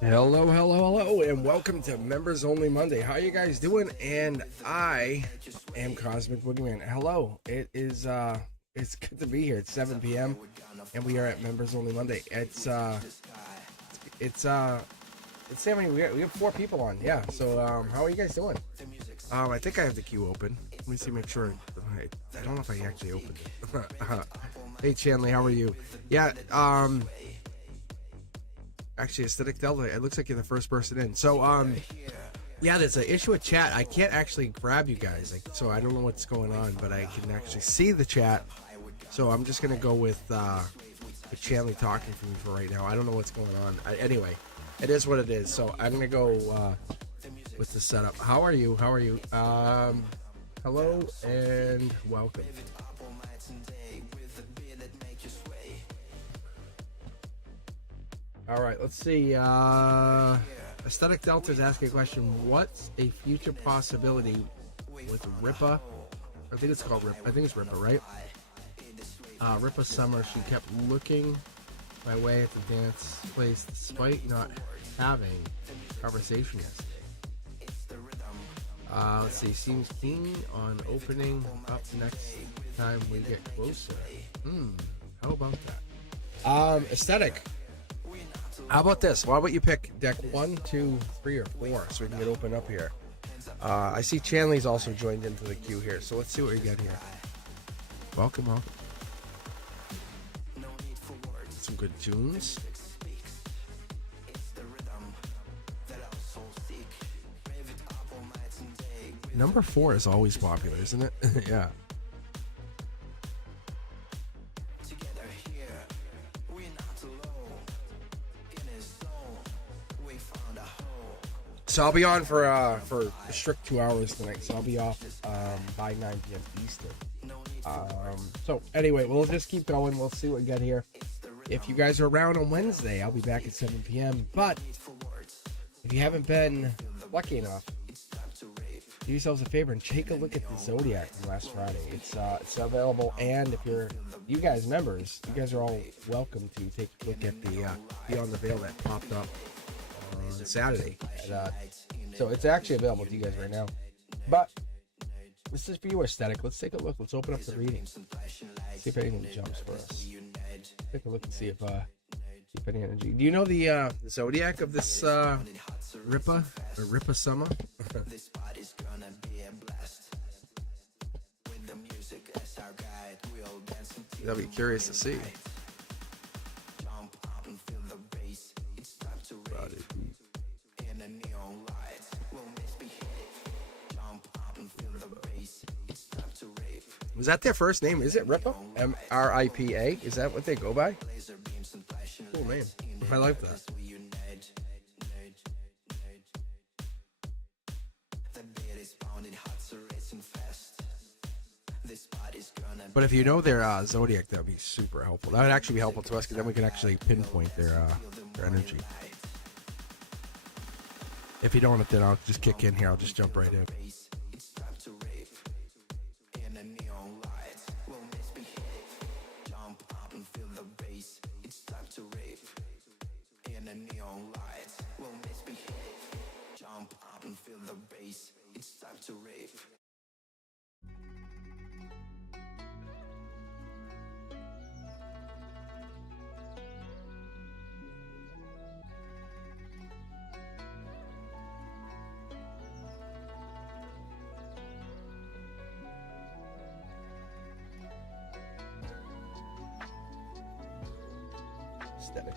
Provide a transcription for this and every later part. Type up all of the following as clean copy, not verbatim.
Hello, hello, hello, and welcome to Members Only Monday. How you guys doing? And I am Cosmic Boogeyman. Hello, it's good to be here. It's 7 p.m. and we are at Members Only Monday. It's how many we have 4 people on. Yeah. So how are you guys doing? I think I have the queue open. Let me see, make sure. I don't know if I actually opened it. Hey Chanley, how are you? Yeah. Actually, Aesthetic Delta, it looks like you're the first person in. So, yeah, there's an issue with chat. I can't actually grab you guys, so I don't know what's going on, but I can actually see the chat. So I'm just gonna go with Chanley talking for me for right now. I don't know what's going on. Anyway, it is what it is. So I'm gonna go with the setup. How are you? How are you? Hello and welcome. All right, let's see. Aesthetic Delta is asking a question. What's a future possibility with Rippa? I think it's called Rippa. I think it's Rippa, right? Rippa Summer. She kept looking my way at the dance place despite not having conversation yesterday. Let's see. Seems keen on opening up next time we get closer. How about that? Aesthetic. How about this? Why don't you pick deck 1, 2, 3, or 4 so we can get open up here? I see Chanley's also joined into the queue here, so let's see what we get here. Welcome, welcome. Some good tunes. Number 4 is always popular, isn't it? Yeah. So I'll be on for a strict 2 hours tonight. So I'll be off by 9 p.m. Eastern. So anyway, we'll just keep going. We'll see what we get here. If you guys are around on Wednesday, I'll be back at 7 p.m. But if you haven't been lucky enough, do yourselves a favor and take a look at the Zodiac from last Friday. It's available, and if you guys members, you guys are all welcome to take a look at the Beyond the Veil that popped up on Saturday. So it's actually available to you guys right now. But this is for you, Aesthetic. Let's take a look. Let's open up the reading. See if anything jumps for us. Take a look and see if any energy. Do you know the Zodiac of this Rippa or Rippa Summer? I'll be curious to see. Was that their first name? Is it Rippa? M-R-I-P-A? Is that what they go by? Cool name. I like that. But if you know their Zodiac, that would be super helpful. That would actually be helpful to us because then we can actually pinpoint their energy. If you don't want it, then I'll just kick in here. I'll just jump right in.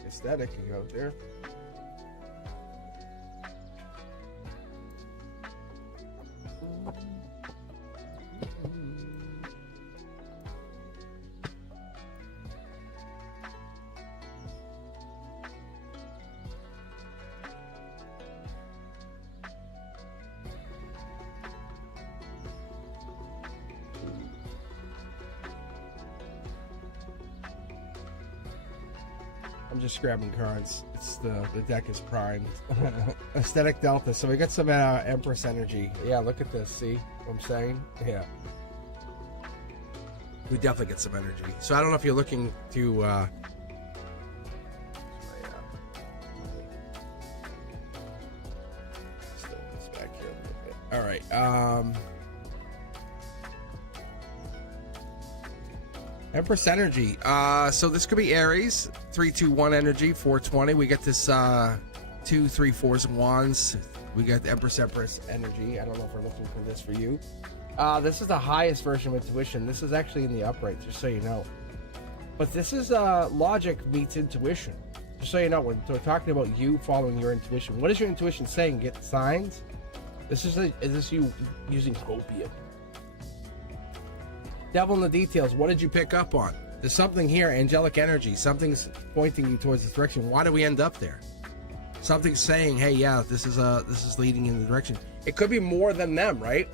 Aesthetic, you go there. I'm just grabbing cards. It's the deck is primed. Aesthetic Delta. So we got some Empress energy. Yeah, look at this. See what I'm saying? Yeah. we definitely get some energy. So I don't know if you're looking to step this back here a little bit. All right. Empress energy. So this could be Aries, 321 energy, 420. We get this 2, 3, 4s of wands. We got the Empress energy. I don't know if we're looking for this for you. This is the highest version of intuition. This is actually in the upright, just so you know. But this is logic meets intuition. Just so you know, when we're talking about you following your intuition, what is your intuition saying? Get signs. Is this you using copium? Devil in the details. What did you pick up on? There's something here, angelic energy. Something's pointing you towards this direction. Why do we end up there? Something's saying, hey, yeah, this is leading in the direction. It could be more than them, right?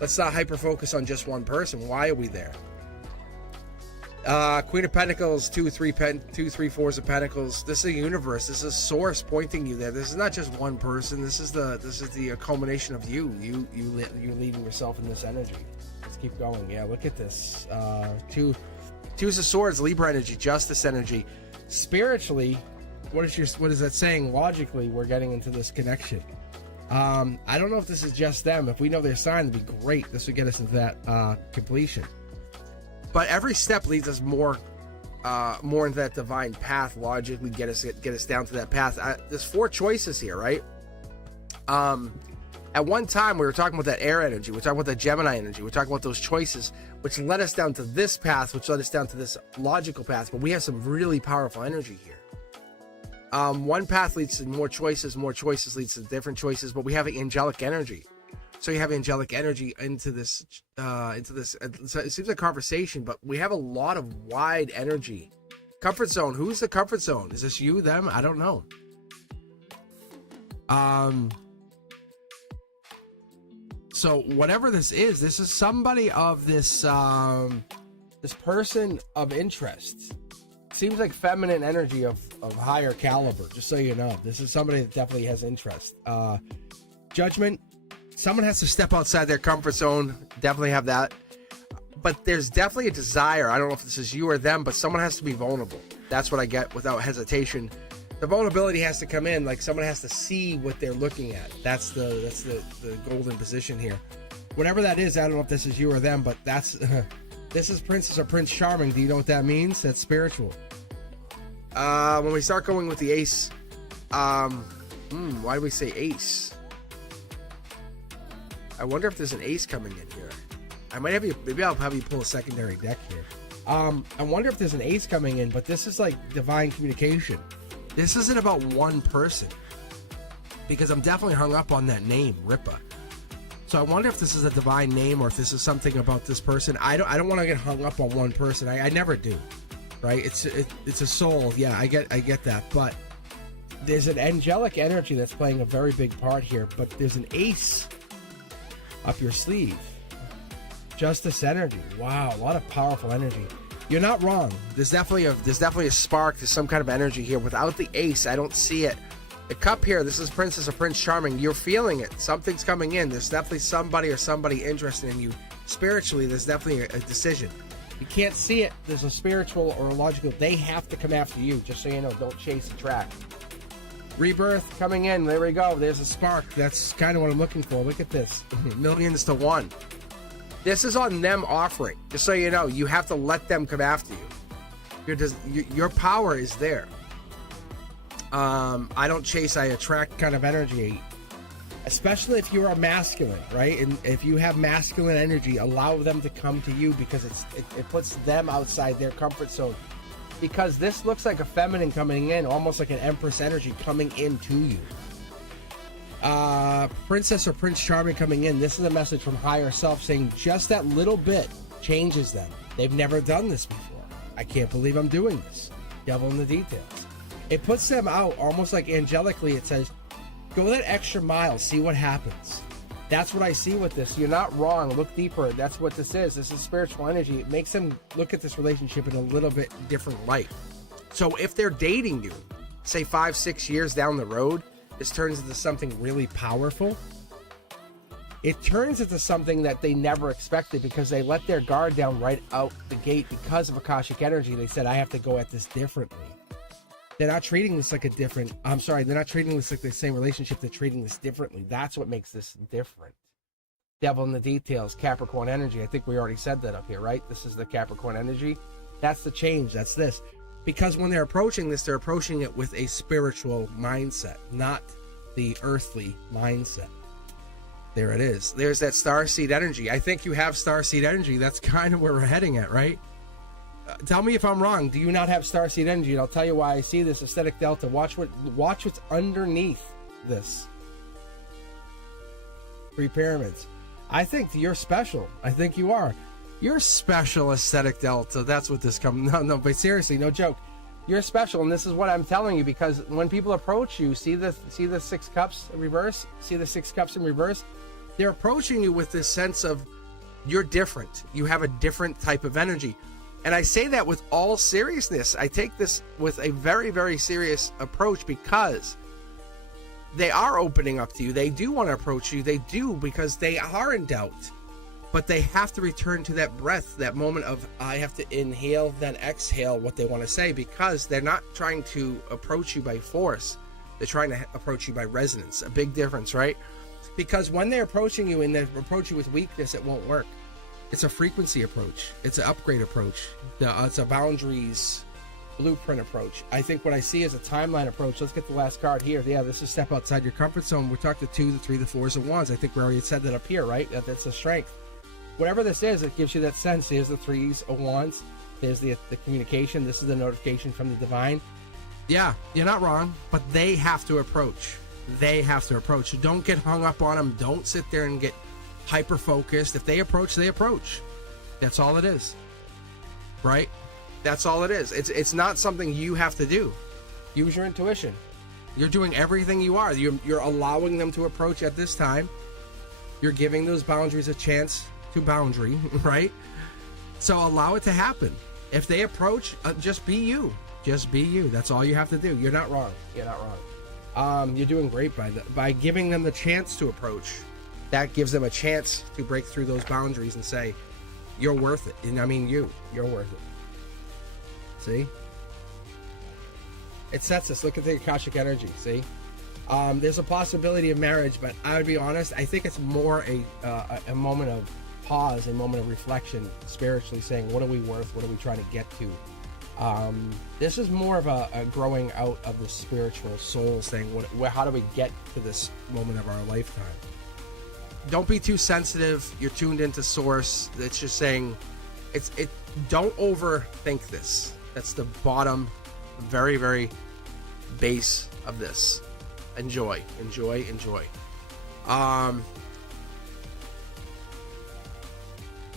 Let's not hyper focus on just one person. Why are we there? Queen of Pentacles, 2, 3, 4s of Pentacles. This is a universe. This is a source pointing you there. This is not just one person. This is the culmination of you leading yourself in this energy. Let's keep going. Yeah, look at this. Twos of Swords, Libra energy, Justice energy. Spiritually, what is that saying? Logically, we're getting into this connection. I don't know if this is just them. If we know their sign, it'd be great. This would get us into that completion. But every step leads us more into that divine path. Logically, get us down to that path. There's 4 choices here, right? At one time, we were talking about that air energy. We're talking about that Gemini energy. We're talking about those choices, which led us down to this path, which led us down to this logical path. But we have some really powerful energy here. One path leads to more choices leads to different choices, but we have an angelic energy. So you have angelic energy into this. It seems like conversation, but we have a lot of wide energy. Comfort zone. Who's the comfort zone? Is this you, them? I don't know. So whatever this is somebody of this person of interest. Seems like feminine energy of higher caliber, just so you know. This is somebody that definitely has interest. Judgment. Someone has to step outside their comfort zone. Definitely have that. But there's definitely a desire. I don't know if this is you or them, but someone has to be vulnerable. That's what I get without hesitation. The vulnerability has to come in. Like someone has to see what they're looking at. That's the golden position here. Whatever that is, I don't know if this is you or them, but that's this is Princess or Prince Charming. Do you know what that means? That's spiritual. When we start going with the ace, why do we say ace? I wonder if there's an ace coming in here. I might have you, maybe I'll have you pull a secondary deck here. I wonder if there's an ace coming in, but this is like divine communication. This isn't about one person, because I'm definitely hung up on that name, Ripa. So I wonder if this is a divine name or if this is something about this person. I don't want to get hung up on one person. I never do, right? It's a soul. Yeah, I get that, but there's an angelic energy that's playing a very big part here. But there's an ace up your sleeve. Justice energy. Wow, a lot of powerful energy. You're not wrong. There's definitely a spark. There's some kind of energy here. Without the ace, I don't see it. The cup here, this is Princess or Prince Charming. You're feeling it. Something's coming in. There's definitely somebody interested in you. Spiritually, there's definitely a decision. You can't see it. There's a spiritual or a logical. They have to come after you. Just so you know, don't chase the track. Rebirth coming in. There we go. There's a spark. That's kind of what I'm looking for. Look at this. Millions to one. This is on them offering. Just so you know, you have to let them come after you. Your power is there. I don't chase, I attract kind of energy. Especially if you are masculine, right? And if you have masculine energy, allow them to come to you, because it puts them outside their comfort zone. Because this looks like a feminine coming in, almost like an Empress energy coming into you. Princess or Prince Charming coming in. This is a message from higher self saying just that little bit changes them. They've never done this before. I can't believe I'm doing this. Devil in the details. It puts them out almost like angelically. It says, go that extra mile, see what happens. That's what I see with this. You're not wrong. Look deeper. That's what this is. This is spiritual energy. It makes them look at this relationship in a little bit different light. So if they're dating you, say 5-6 years down the road, this turns into something really powerful. it turns into something that they never expected because they let their guard down right out the gate because of Akashic energy. They said, I have to go at this differently. They're not treating this like a different, I'm sorry, they're not treating this like the same relationship. They're treating this differently. That's what makes this different. Devil in the details, Capricorn energy. I think we already said that up here, right? This is the Capricorn energy. That's the change. That's this. Because when they're approaching this, they're approaching it with a spiritual mindset, not the earthly mindset. There it is. There's that starseed energy. I think you have starseed energy. That's kind of where we're heading at, right? Tell me if I'm wrong. Do you not have starseed energy? And I'll tell you why I see this aesthetic delta. Watch what's underneath this. 3 pyramids. I think you're special. I think you are. You're special, aesthetic delta. That's what this comes. No, but seriously, no joke. You're special, and this is what I'm telling you, because when people approach you, see the 6 cups in reverse? See the 6 cups in reverse? They're approaching you with this sense of you're different. You have a different type of energy. And I say that with all seriousness. I take this with a very, very serious approach because they are opening up to you. They do want to approach you. They do, because they are in doubt. But they have to return to that breath, that moment of, I have to inhale, then exhale what they want to say, because they're not trying to approach you by force. They're trying to approach you by resonance. A big difference, right? Because when they're approaching you and they approach you with weakness, it won't work. It's a frequency approach. It's an upgrade approach. It's a boundaries blueprint approach. I think what I see is a timeline approach. Let's get the last card here. Yeah, this is step outside your comfort zone. We're talking the 2, the 3, the 4s, and 1s. I think we already said that up here, right? That's a strength. Whatever this is, it gives you that sense. Here's the 3s or 1s. There's the communication. This is the notification from the divine. Yeah, you're not wrong, but they have to approach. They have to approach. So don't get hung up on them. Don't sit there and get hyper focused. If they approach, they approach. That's all it is, right? That's all it is. It's not something you have to do. Use your intuition. You're doing everything you are. You're allowing them to approach at this time. You're giving those boundaries a chance to boundary, right? So allow it to happen. If they approach, just be you. Just be you. That's all you have to do. You're not wrong. You're not wrong. You're doing great by giving them the chance to approach. That gives them a chance to break through those boundaries and say, you're worth it. And I mean you're worth it. See? It sets us. Look at the Akashic energy. See? There's a possibility of marriage, but I would be honest, I think it's more a moment of pause, a moment of reflection, spiritually saying, what are we worth? What are we trying to get to? This is more of a growing out of the spiritual soul, saying, how do we get to this moment of our lifetime? Don't be too sensitive. You're tuned into source. It's just saying, don't overthink this. That's the bottom, very, very base of this. Enjoy.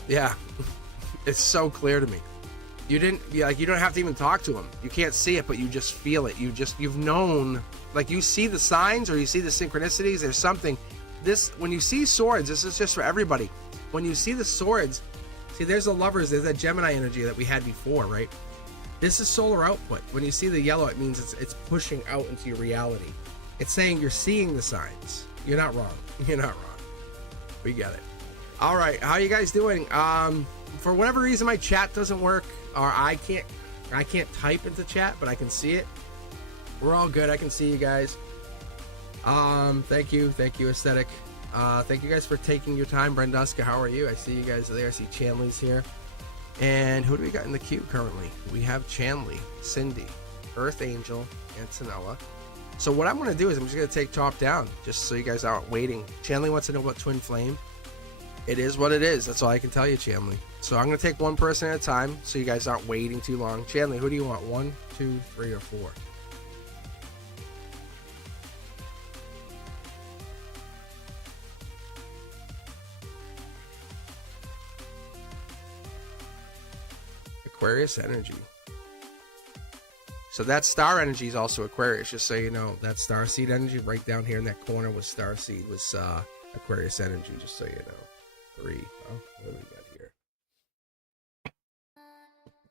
Yeah, it's so clear to me. You don't have to even talk to them. You can't see it, but you just feel it. You've known, like you see the signs or you see the synchronicities. There's something. When you see swords, this is just for everybody. When you see the swords, see, there's the lovers. There's that Gemini energy that we had before, right? This is solar output. When you see the yellow, it means it's pushing out into your reality. It's saying you're seeing the signs. You're not wrong. You're not wrong. We get it. All right, how you guys doing? For whatever reason, my chat doesn't work, or I can't type into chat, but I can see it. We're all good. I can see you guys. Thank you, aesthetic. Thank you guys for taking your time. Brenduska, how are you? I see you guys there. I see Chanley's here. And who do we got in the queue currently? We have Chanley, Cindy, Earth Angel, and Tanella. So what I'm going to do is I'm just going to take top down, just so you guys aren't waiting. Chanley wants to know about Twin Flame. It is what it is. That's all I can tell you, Chanley. So I'm going to take one person at a time, so you guys aren't waiting too long. Chanley, who do you want? 1, 2, 3, or 4? Aquarius energy. So that star energy is also Aquarius, just so you know. That star seed energy right down here in that corner was star seed, was Aquarius energy, just so you know. 3. Oh, what do we got here?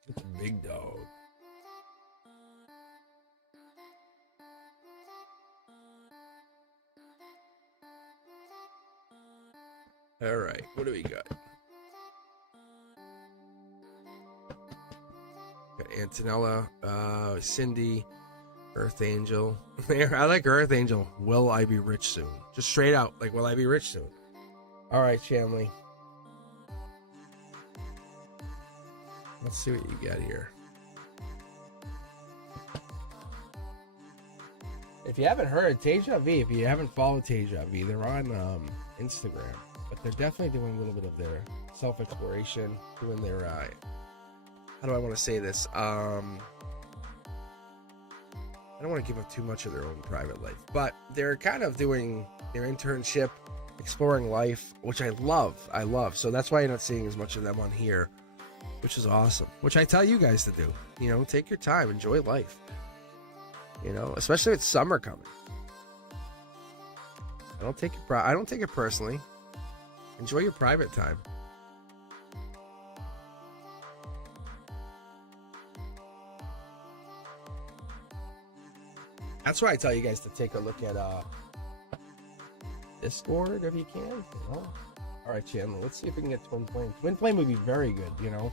It's a big dog. All right, what do we got? Got Antonella, Cindy, Earth Angel. I like Earth Angel. Will I be rich soon? Just straight out, like, will I be rich soon? All right, Shanley. Let's see what you got here. If you haven't heard Teja V, if you haven't followed Teja V, they're on Instagram, but they're definitely doing a little bit of their self-exploration, doing their how do I want to say this? I don't want to give up too much of their own private life, but they're kind of doing their internship, exploring life, which I love. So that's why you're not seeing as much of them on here, which is awesome. Which I tell you guys to do. You know, take your time, enjoy life. You know, especially with summer coming. I don't take it personally. Enjoy your private time. That's why I tell you guys to take a look at Discord if you can. You know? All right, Chandler. Let's see if we can get Twin Flame. Twin Flame would be very good, you know.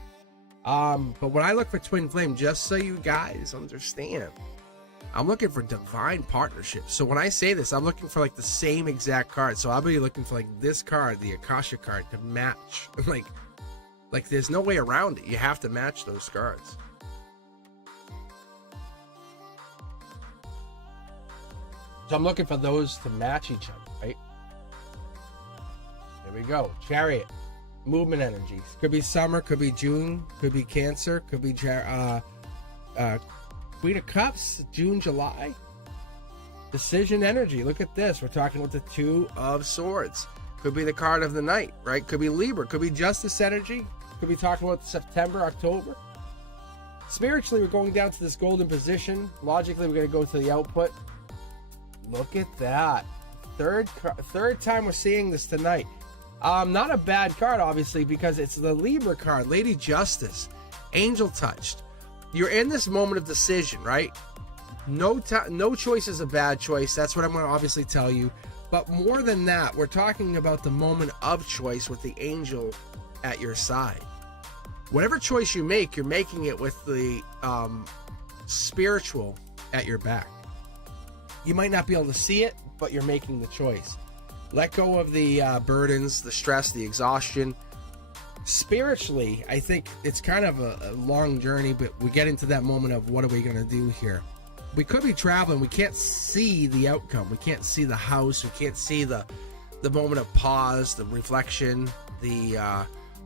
But when I look for Twin Flame, just so you guys understand, I'm looking for divine partnerships. So when I say this, I'm looking for like the same exact card. So I'll be looking for like this card, the Akasha card, to match. like there's no way around it. You have to match those cards. So I'm looking for those to match each other, right? Here we go. Chariot. Movement energies. Could be summer, could be June, could be Cancer, could be Queen of Cups, June, July. Decision energy. Look at this. We're talking with the Two of Swords. Could be the card of the night, right? Could be Libra. Could be Justice energy. Could be talking about September, October. Spiritually, we're going down to this golden position. Logically, we're going to go to the output. Look at that. Third time we're seeing this tonight. Not a bad card, obviously, because it's the Libra card. Lady Justice. Angel touched. You're in this moment of decision, right? No choice is a bad choice. That's what I'm going to obviously tell you. But more than that, we're talking about the moment of choice with the angel at your side. Whatever choice you make, you're making it with the spiritual at your back. You might not be able to see it, but you're making the choice. Let go of the burdens, the stress, the exhaustion. Spiritually, I think it's kind of a long journey, but we get into that moment of what are we going to do here? We could be traveling. We can't see the outcome. We can't see the house. We can't see the moment of pause, the reflection, the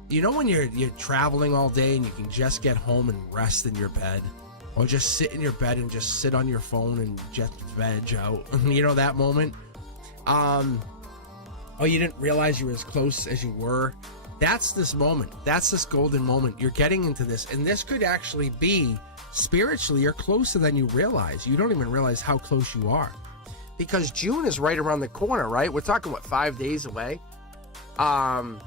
you know when you're traveling all day and you can just get home and rest in your bed, or just sit in your bed and just sit on your phone and just veg out. You know that moment? Oh, you didn't realize you were as close as you were. That's this moment. That's this golden moment. You're getting into this, and this could actually be spiritually you're closer than you realize. You don't even realize how close you are, because June is right around the corner, right? We're talking, what, 5 days away? And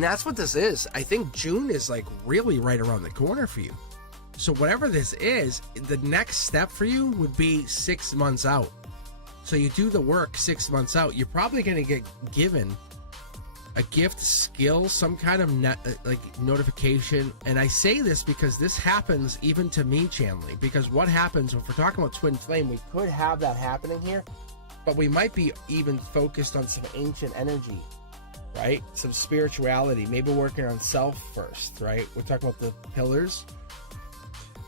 that's what this is. I think June is like really right around the corner for you. So whatever this is, the next step for you would be 6 months out. So you do the work 6 months out. You're probably going to get given a gift, skill, some kind of notification. And I say this because this happens even to me, Chanley, because what happens if we're talking about Twin Flame, we could have that happening here, but we might be even focused on some ancient energy, right? Some spirituality, maybe working on self first, right? We're talking about the pillars.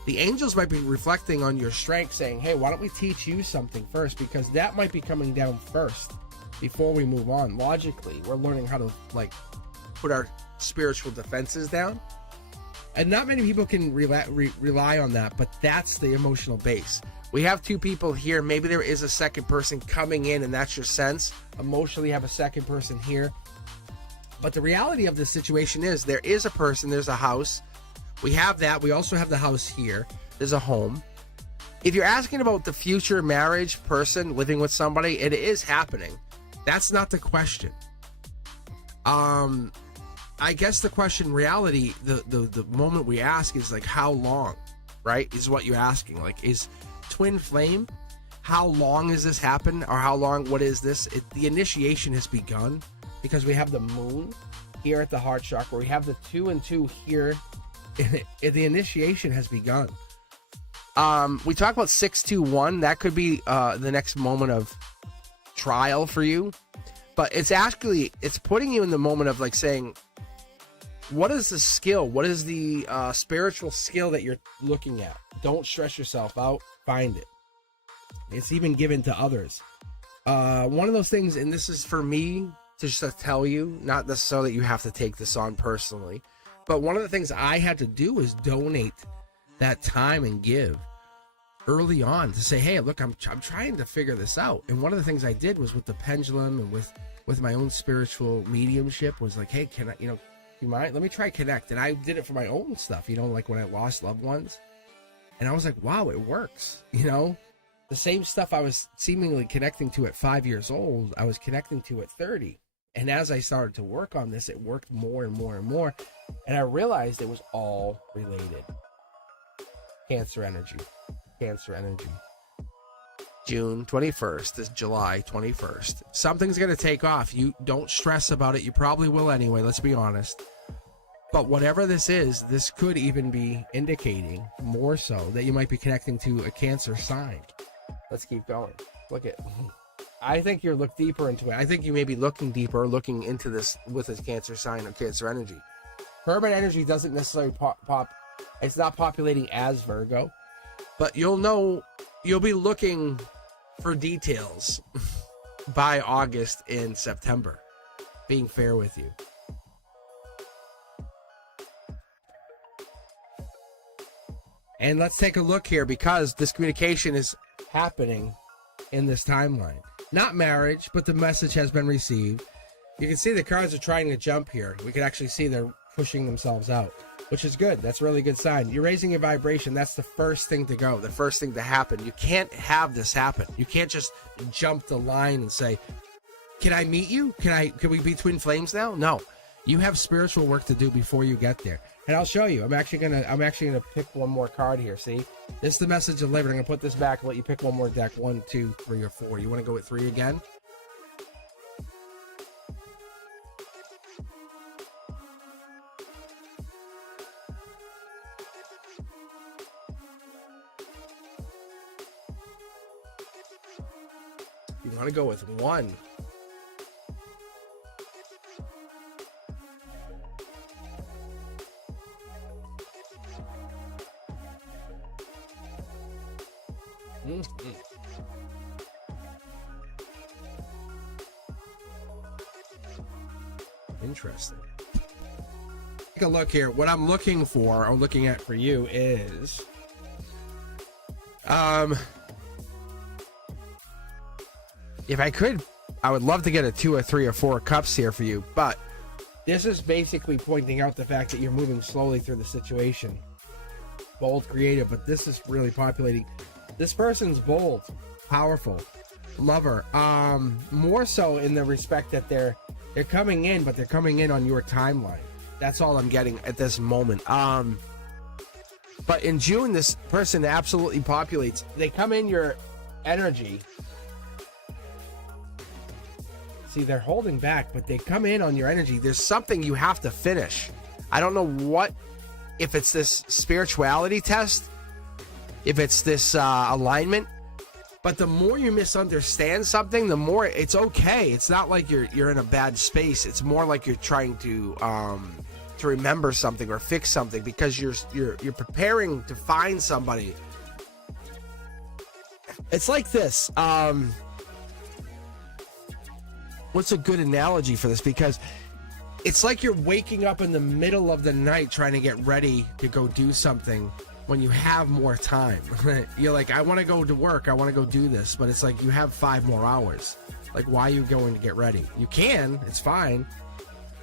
The angels might be reflecting on your strength, saying, hey, why don't we teach you something first? Because that might be coming down first before we move on. Logically, we're learning how to put our spiritual defenses down. And not many people can rely on that, but that's the emotional base. We have two people here. Maybe there is a second person coming in, and that's your sense. Emotionally, you have a second person here. But the reality of the situation is there is a person, there's a house. We have that. We also have the house here. There's a home. If you're asking about the future marriage person living with somebody, it is happening. That's not the question. I guess the question, reality, the moment we ask is like, how long, right? Is what you're asking. Like, is Twin Flame, how long has this happened? Or how long, what is this? The initiation has begun. because we have the moon here at the heart chakra. We have the 2 and 2 here. The initiation has begun. We talk about 621. That could be the next moment of trial for you. But it's putting you in the moment of like saying, what is the skill? What is the spiritual skill that you're looking at? Don't stress yourself out. Find it. It's even given to others. One of those things, and this is for me to just tell you, not necessarily that you have to take this on personally, but one of the things I had to do is donate that time and give early on to say, hey, look, I'm trying to figure this out. And one of the things I did was with the pendulum and with my own spiritual mediumship was like, hey, can I, you mind? Let me try connect. And I did it for my own stuff, like when I lost loved ones. And I was like, wow, it works. The same stuff I was seemingly connecting to at 5 years old, I was connecting to at 30. And as I started to work on this, it worked more and more and more. And I realized it was all related. Cancer energy. June 21st is July 21st. Something's going to take off. You don't stress about it. You probably will anyway, let's be honest. But whatever this is, this could even be indicating more so that you might be connecting to a Cancer sign. Let's keep going. Look at, I think you're look deeper into it. I think you may be looking deeper, looking into this with this Cancer sign or Cancer energy. Hermit energy doesn't necessarily pop. It's not populating as Virgo, but you'll be looking for details by August and September, being fair with you. And let's take a look here, because this communication is happening in this timeline. Not marriage, but the message has been received. You can see the cards are trying to jump here. We can actually see they're pushing themselves out, which is good. That's a really good sign. You're raising your vibration. That's the first thing to go, the first thing to happen. You can't have this happen. You can't just jump the line and say, can I meet you? Can we be twin flames now? No. You have spiritual work to do before you get there. And I'll show you. I'm actually gonna pick one more card here. See, this is the message delivered. I'm gonna put this back and let you pick one more deck. 1, 2, 3, or 4. You want to go with 3 again? You want to go with 1. Interesting. Take a look here. What I'm looking for, or looking at for you, is if I could, I would love to get a 2 or 3 or 4 cups here for you, but this is basically pointing out the fact that you're moving slowly through the situation. Bold, creative, but this is really populating. This person's bold, powerful, lover. More so in the respect that they're coming in, but they're coming in on your timeline. That's all I'm getting at this moment. But in June, this person absolutely populates. They come in your energy. See, they're holding back, but they come in on your energy. There's something you have to finish. I don't know what, if it's this spirituality test, if it's this alignment, but the more you misunderstand something, the more it's okay. It's not like you're in a bad space. It's more like you're trying to remember something or fix something, because you're preparing to find somebody. It's like this. What's a good analogy for this? Because it's like you're waking up in the middle of the night trying to get ready to go do something when you have more time. You're like, I want to go to work, I want to go do this, but it's like you have 5 more hours. Like, why are you going to get ready? You can, it's fine,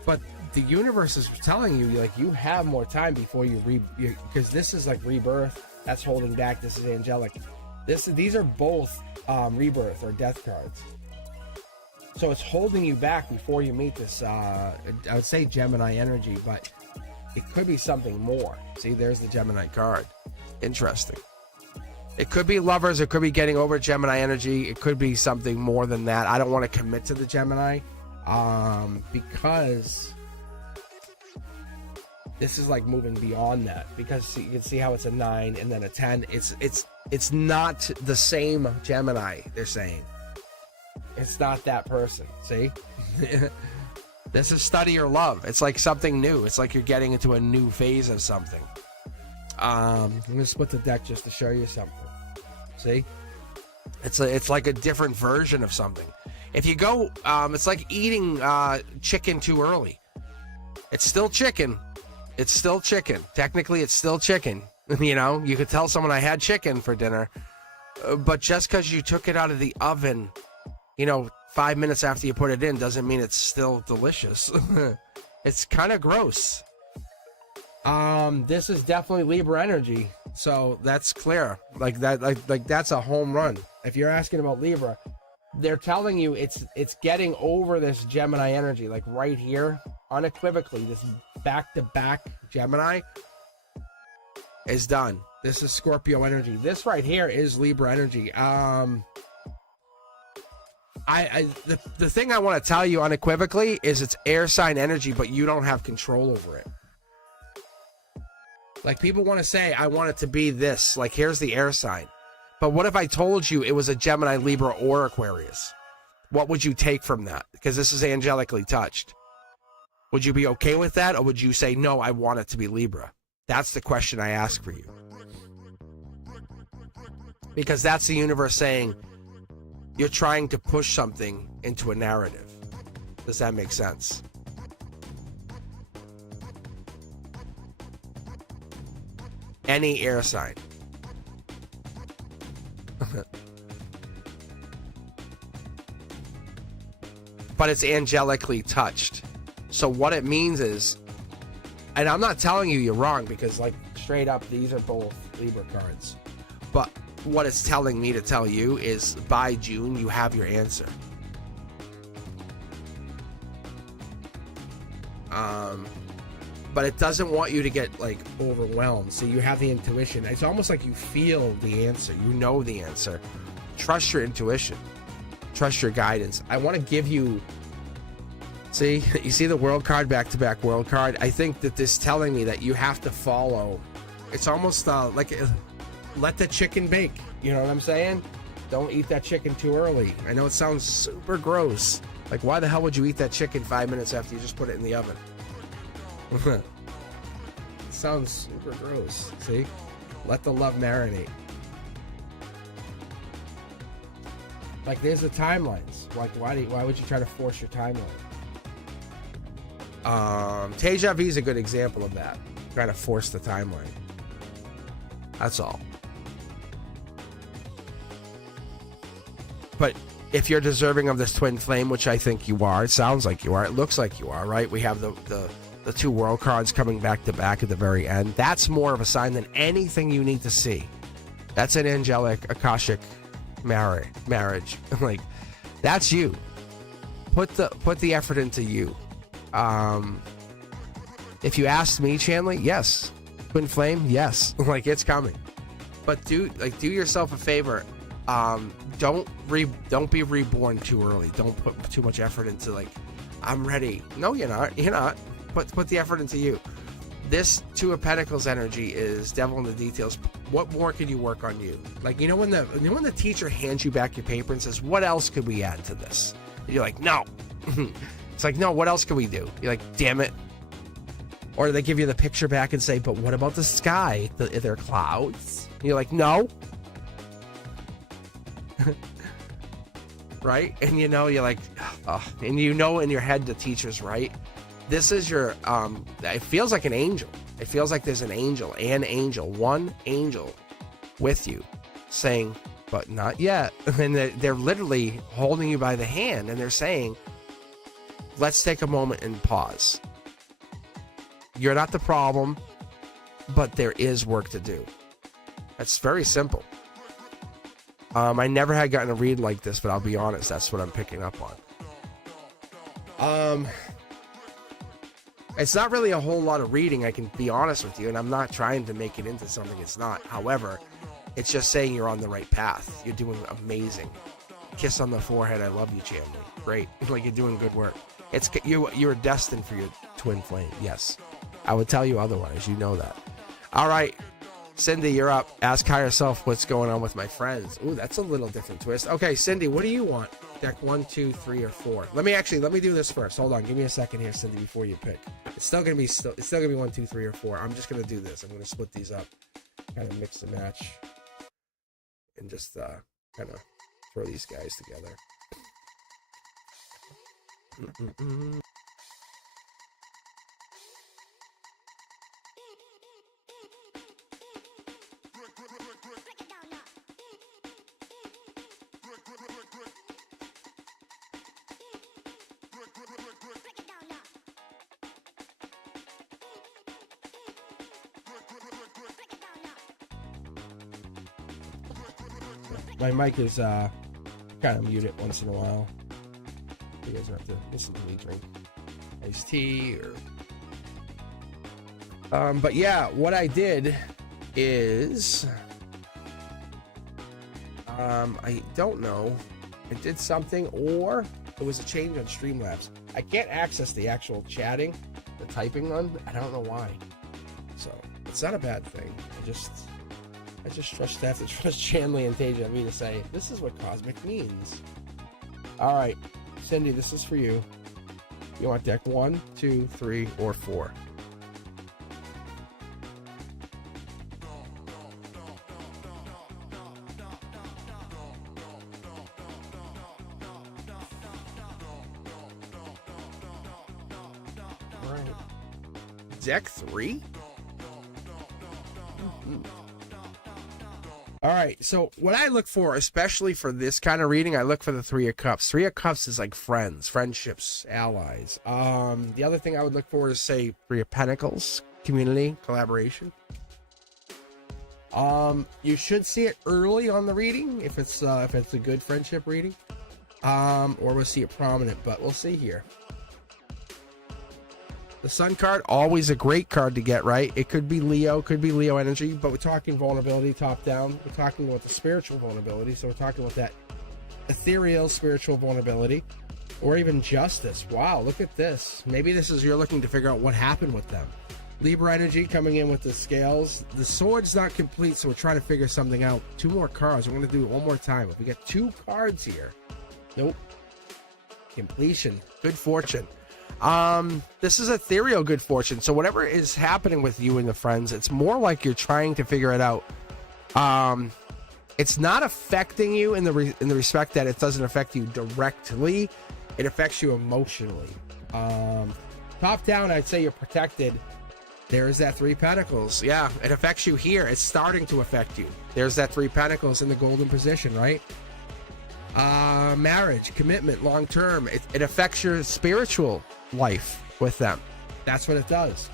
but the universe is telling you, like, you have more time before because this is like rebirth. That's holding back. This is angelic. These are both rebirth or death cards. So it's holding you back before you meet this, I would say Gemini energy, but it could be something more. See, there's the Gemini card. Interesting. It could be lovers. It could be getting over Gemini energy. It could be something more than that. I don't want to commit to the Gemini. because this is like moving beyond that, because you can see how it's a 9 and then a 10. It's not the same Gemini. They're saying it's not that person. See. This is study or love. It's like something new. It's like you're getting into a new phase of something. I'm gonna split the deck just to show you something. See, it's like a different version of something. If you go, it's like eating chicken too early. It's still chicken. It's still chicken. Technically, it's still chicken. You know, you could tell someone I had chicken for dinner, but just because you took it out of the oven, 5 minutes after you put it in doesn't mean it's still delicious. It's kind of gross. This is definitely Libra energy, so that's clear. Like that, like that's a home run. If you're asking about Libra, they're telling you it's getting over this Gemini energy, like right here, unequivocally. This back-to-back Gemini is done. This is Scorpio energy. This right here is Libra energy. The thing I want to tell you unequivocally is it's air sign energy, but you don't have control over it. Like, people want to say, I want it to be this. Like, here's the air sign. But what if I told you it was a Gemini, Libra, or Aquarius? What would you take from that? Because this is angelically touched. Would you be okay with that? Or would you say, no, I want it to be Libra? That's the question I ask for you. Because that's the universe saying, you're trying to push something into a narrative. Does that make sense? Any air sign. But it's angelically touched. So what it means is, and I'm not telling you you're wrong, because like straight up, these are both Libra cards. But what it's telling me to tell you is by June, you have your answer. But it doesn't want you to get like overwhelmed. So you have the intuition. It's almost like you feel the answer. You know the answer. Trust your intuition. Trust your guidance. I want to give you, see, you see the world card, back-to-back world card. I think that this is telling me that you have to follow. It's almost like let the chicken bake. You know what I'm saying? Don't eat that chicken too early. I know it sounds super gross. Like, why the hell would you eat that chicken 5 minutes after you just put it in the oven? It sounds super gross. See? Let the love marinate. Like, there's the timelines. Like, why would you try to force your timeline? Deja Vu is a good example of that. Trying to force the timeline. That's all. But if you're deserving of this twin flame, which I think you are, it sounds like you are, it looks like you are, right? We have the two world cards coming back to back at the very end. That's more of a sign than anything you need to see. That's an angelic, akashic marriage. Like, that's you. Put the effort into you. If you asked me, Chandler, yes. Twin flame, yes. Like, it's coming. But do yourself a favor. Don't be reborn too early. Don't put too much effort into, like, I'm ready. No, you're not. You're not. Put the effort into you. This Two of Pentacles energy is devil in the details. What more can you work on you? Like, when the teacher hands you back your paper and says, what else could we add to this? And you're like, no. It's like, no, what else can we do? You're like, damn it. Or they give you the picture back and say, but what about the sky? Are there clouds? And you're like, no. Right? And you're like, and in your head the teacher's right. This is your, it feels like an angel. It feels like there's one angel with you saying, but not yet. And they're literally holding you by the hand and they're saying, let's take a moment and pause. You're not the problem, but there is work to do. That's very simple. I never had gotten a read like this, but I'll be honest, that's what I'm picking up on. It's not really a whole lot of reading, I can be honest with you, and I'm not trying to make it into something it's not. However, it's just saying you're on the right path. You're doing amazing. Kiss on the forehead, I love you, Chandler. Great. Like, you're doing good work. You're destined for your twin flame. Yes, I would tell you otherwise. You know that. All right, Cindy, you're up. Ask higher self what's going on with my friends. Ooh, that's a little different twist. Okay, Cindy, what do you want? Deck 1, 2, 3, or 4. Let me do this first. Hold on, give me a second here, Cindy, before you pick. It's still gonna be 1, 2, 3, or 4. I'm just gonna do this. I'm gonna split these up, kind of mix and match, and just kind of throw these guys together. My mic is kind of muted once in a while. You guys have to listen to me drink iced tea or but yeah, what I did is I don't know, I did something, or it was a change on Streamlabs. I can't access the actual chatting, the typing one. I don't know why, so it's not a bad thing. I just have to trust Chanley and Tasia and me to say this is what cosmic means. All right, Cindy, this is for you. You want deck 1, 2, 3, or 4? All right, deck 3. All right, so what I look for, especially for this kind of reading, I look for the 3 of Cups. 3 of Cups is like friends, friendships, allies. The other thing I would look for is, say, 3 of Pentacles, community, collaboration. You should see it early on the reading if it's a good friendship reading, or we'll see it prominent, but we'll see here. The Sun card, always a great card to get, right? It could be Leo energy, but we're talking vulnerability top down. We're talking about the spiritual vulnerability, so we're talking about that ethereal spiritual vulnerability, or even justice. Wow, look at this. Maybe this is you're looking to figure out what happened with them. Libra energy coming in with the scales. The sword's not complete, so we're trying to figure something out. 2 more cards. We're going to do it one more time. If we get 2 cards here. Nope. Completion. Good fortune. This is ethereal good fortune. So whatever is happening with you and the friends, it's more like you're trying to figure it out. It's not affecting you in the respect that it doesn't affect you directly. It affects you emotionally. Top down, I'd say you're protected. There's that 3 Pentacles. Yeah, it affects you here. It's starting to affect you. There's that 3 Pentacles in the golden position, right? Marriage, commitment, long term. It affects your spiritual life with them. That's what it does.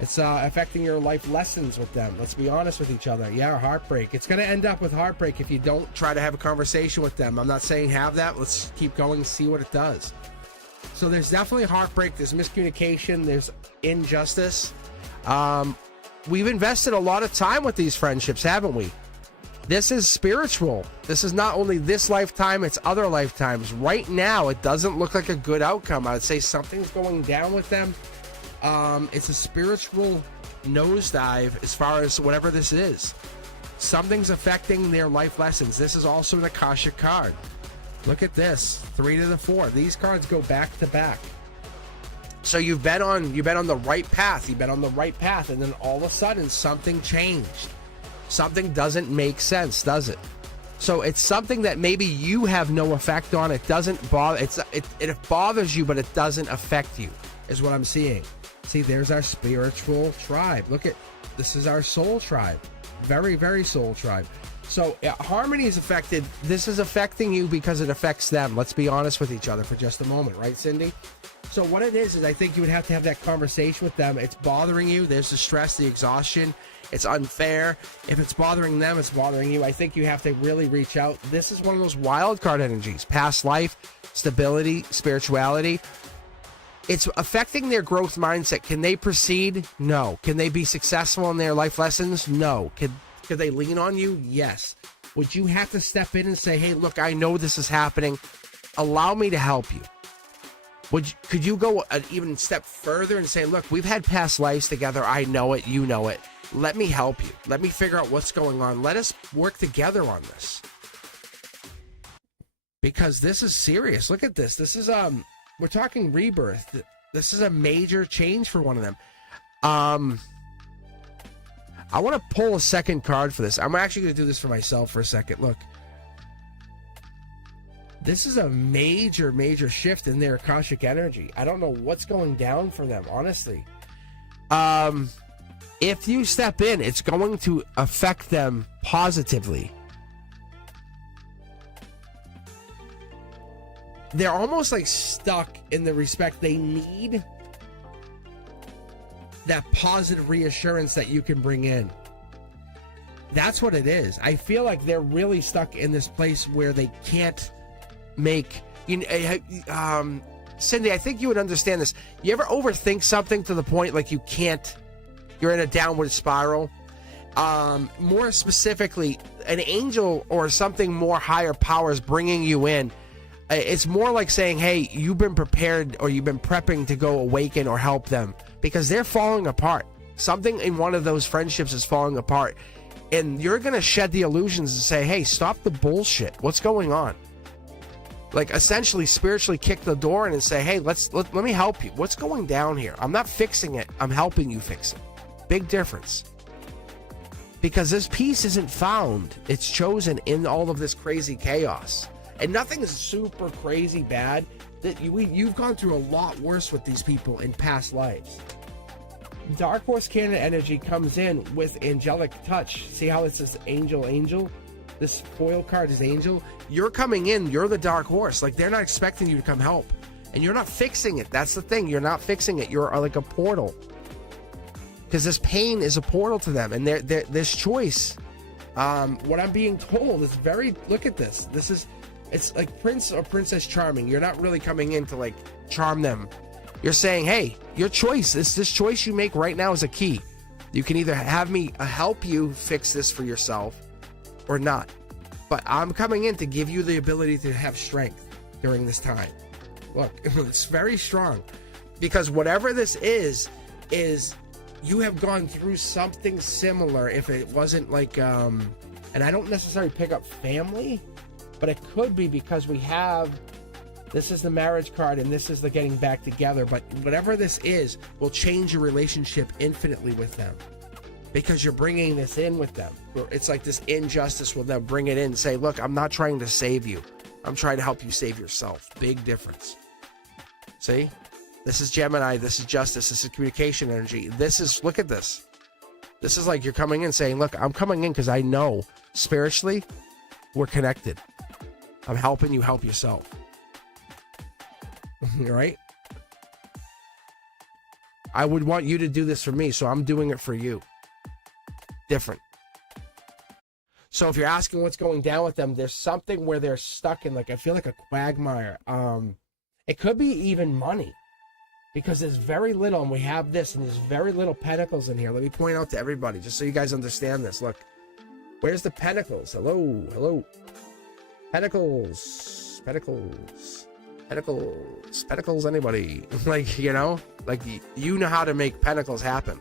It's affecting your life lessons with them. Let's be honest with each other. Yeah, heartbreak. It's going to end up with heartbreak if you don't try to have a conversation with them. I'm not saying have that. Let's keep going and see what it does. So there's definitely heartbreak. There's miscommunication. There's injustice. We've invested a lot of time with these friendships, haven't we? This is spiritual. This is not only this lifetime, it's other lifetimes. Right now, it doesn't look like a good outcome. I would say something's going down with them. It's a spiritual nosedive as far as whatever this is. Something's affecting their life lessons. This is also an Akashic card. Look at this, 3 to the 4. These cards go back to back. So you've been on the right path. You've been on the right path, and then all of a sudden something changed. Something doesn't make sense, does it? So it's something that maybe you have no effect on. It doesn't bother. It bothers you, but it doesn't affect you, is what I'm seeing. See, there's our spiritual tribe. Look at this is our soul tribe. Very, very soul tribe. So harmony is affected. This is affecting you because it affects them. Let's be honest with each other for just a moment, right, Cindy? So what it is I think you would have to have that conversation with them. It's bothering you. There's the stress, the exhaustion. It's unfair. If it's bothering them, it's bothering you. I think you have to really reach out. This is one of those wild card energies. Past life, stability, spirituality. It's affecting their growth mindset. Can they proceed? No. Can they be successful in their life lessons? No. Could they lean on you? Yes. Would you have to step in and say, hey, look, I know this is happening. Allow me to help you. Could you go an even step further and say, look, we've had past lives together. I know it. You know it. Let me help you. Let me figure out what's going on. Let us work together on this. Because this is serious. Look at this. This is, we're talking rebirth. This is a major change for one of them. I want to pull a second card for this. I'm actually going to do this for myself for a second. Look. This is a major, major shift in their Akashic energy. I don't know what's going down for them, honestly. If you step in, it's going to affect them positively. They're almost like stuck in the respect they need that positive reassurance that you can bring in. That's what it is. I feel like they're really stuck in this place where they can't make, Cindy, I think you would understand this. You ever overthink something to the point like you're in a downward spiral? More specifically, an angel or something more higher power is bringing you in. It's more like saying, hey, you've been prepared or you've been prepping to go awaken or help them because they're falling apart. Something in one of those friendships is falling apart. And you're going to shed the illusions and say, hey, stop the bullshit. What's going on? Like essentially spiritually kick the door in and say, hey, let me help you. What's going down here? I'm not fixing it. I'm helping you fix it. Big difference. Because this peace isn't found. It's chosen in all of this crazy chaos. And nothing is super crazy bad. That you've gone through a lot worse with these people in past lives. Dark Horse Cannon energy comes in with angelic touch. See how it's this angel? This foil card is angel. You're coming in. You're the Dark Horse. Like, they're not expecting you to come help. And you're not fixing it. That's the thing. You're not fixing it. You're like a portal. Because this pain is a portal to them. And this choice, what I'm being told is very, look at this. It's like Prince or Princess Charming. You're not really coming in to like charm them. You're saying, hey, your choice, this choice you make right now is a key. You can either have me help you fix this for yourself or not. But I'm coming in to give you the ability to have strength during this time. Look, it's very strong. Because whatever this is you have gone through something similar. If it wasn't like, and I don't necessarily pick up family, but it could be because this is the marriage card and this is the getting back together. But whatever this is will change your relationship infinitely with them. Because you're bringing this in with them. It's like this injustice will now bring it in and say, look, I'm not trying to save you. I'm trying to help you save yourself. Big difference. See? This is Gemini. This is justice. This is communication energy. Look at this. This is like you're coming in saying, look, I'm coming in because I know spiritually we're connected. I'm helping you help yourself. Right? I would want you to do this for me, so I'm doing it for you. Different. So if you're asking what's going down with them, there's something where they're stuck in, like, I feel like a quagmire. It could be even money, because there's very little, and we have this, and there's very little pentacles in here. Let me point out to everybody, just so you guys understand this. Look, where's the pentacles? Hello. Pentacles. Anybody? Like, you know how to make pentacles happen.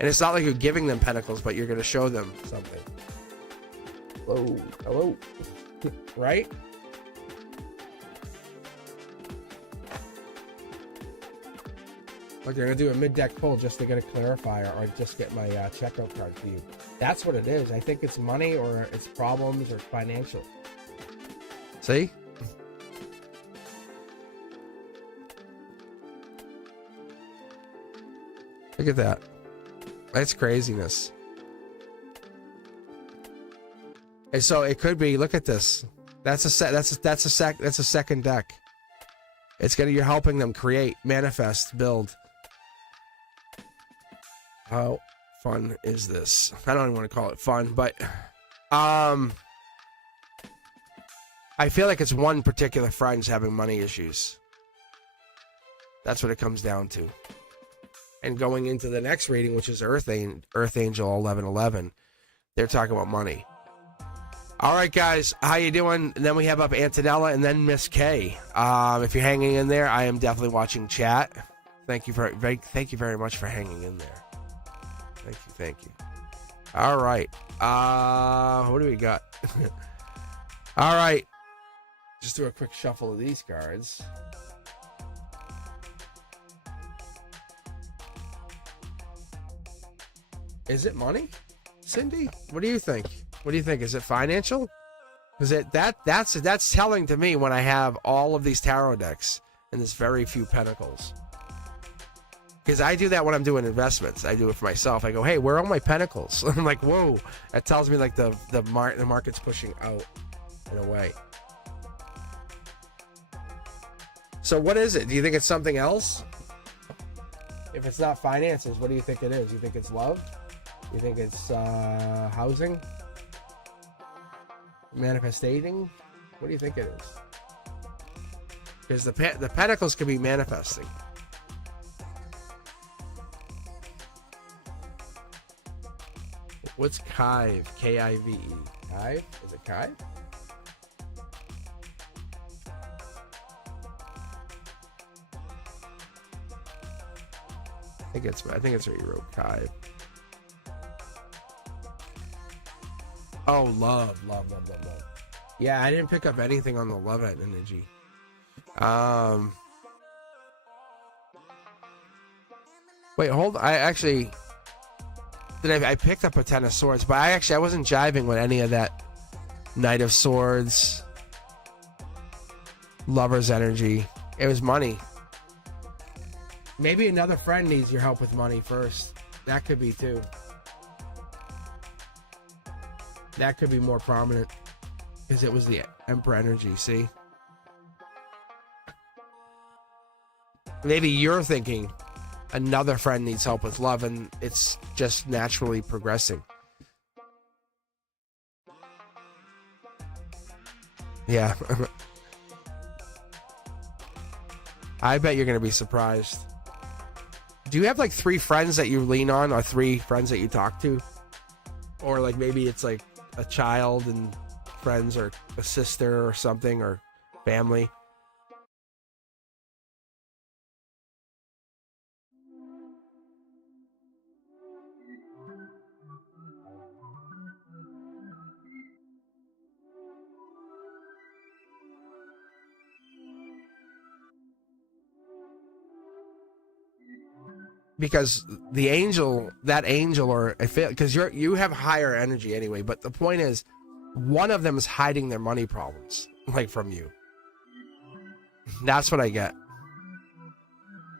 And it's not like you're giving them pentacles, but you're going to show them something. Hello. Right? Like, they're going to do a mid-deck pull just to get a clarifier or just get my checkout card for you. That's what it is. I think it's money or it's problems or financial. See? Look at that. That's craziness. And so it could be, look at this. That's a second deck. You're helping them create, manifest, build. How fun is this? I don't even want to call it fun, but I feel like it's one particular friend's having money issues. That's what it comes down to. And going into the next reading, which is Earth Angel 1111, they're talking about money. All right, guys, how you doing? And then we have up Antonella and then Miss K. If you're hanging in there, I am definitely watching chat. Thank you very much for hanging in there. Thank you. All right. What do we got? All right. Just do a quick shuffle of these cards. Is it money, Cindy? What do you think? What do you think? Is it financial? Is it that's telling to me when I have all of these tarot decks and there's very few pentacles. Because I do that when I'm doing investments. I do it for myself. I go, hey, where are all my pentacles? I'm like, whoa. That tells me like the market's pushing out in a way. So what is it? Do you think it's something else? If it's not finances, what do you think it is? You think it's love? You think it's housing? Manifesting? What do you think it is? Because the pentacles could be manifesting. What's Kive? K-I-V-E. Kive? Is it Kive? I think it's what you wrote, Kive. Oh, love. Yeah, I didn't pick up anything on the love energy. Wait, hold on. I picked up a Ten of Swords, but I wasn't jiving with any of that Knight of Swords, Lover's energy. It was money. Maybe another friend needs your help with money first. That could be too. That could be more prominent because it was the Emperor energy, see? Maybe you're thinking another friend needs help with love and it's just naturally progressing. Yeah. I bet you're going to be surprised. Do you have like 3 friends that you lean on or 3 friends that you talk to? Or like maybe it's like a child and friends or a sister or something or family? Because the angel, or because you have higher energy anyway, but the point is, one of them is hiding their money problems, like from you. That's what I get.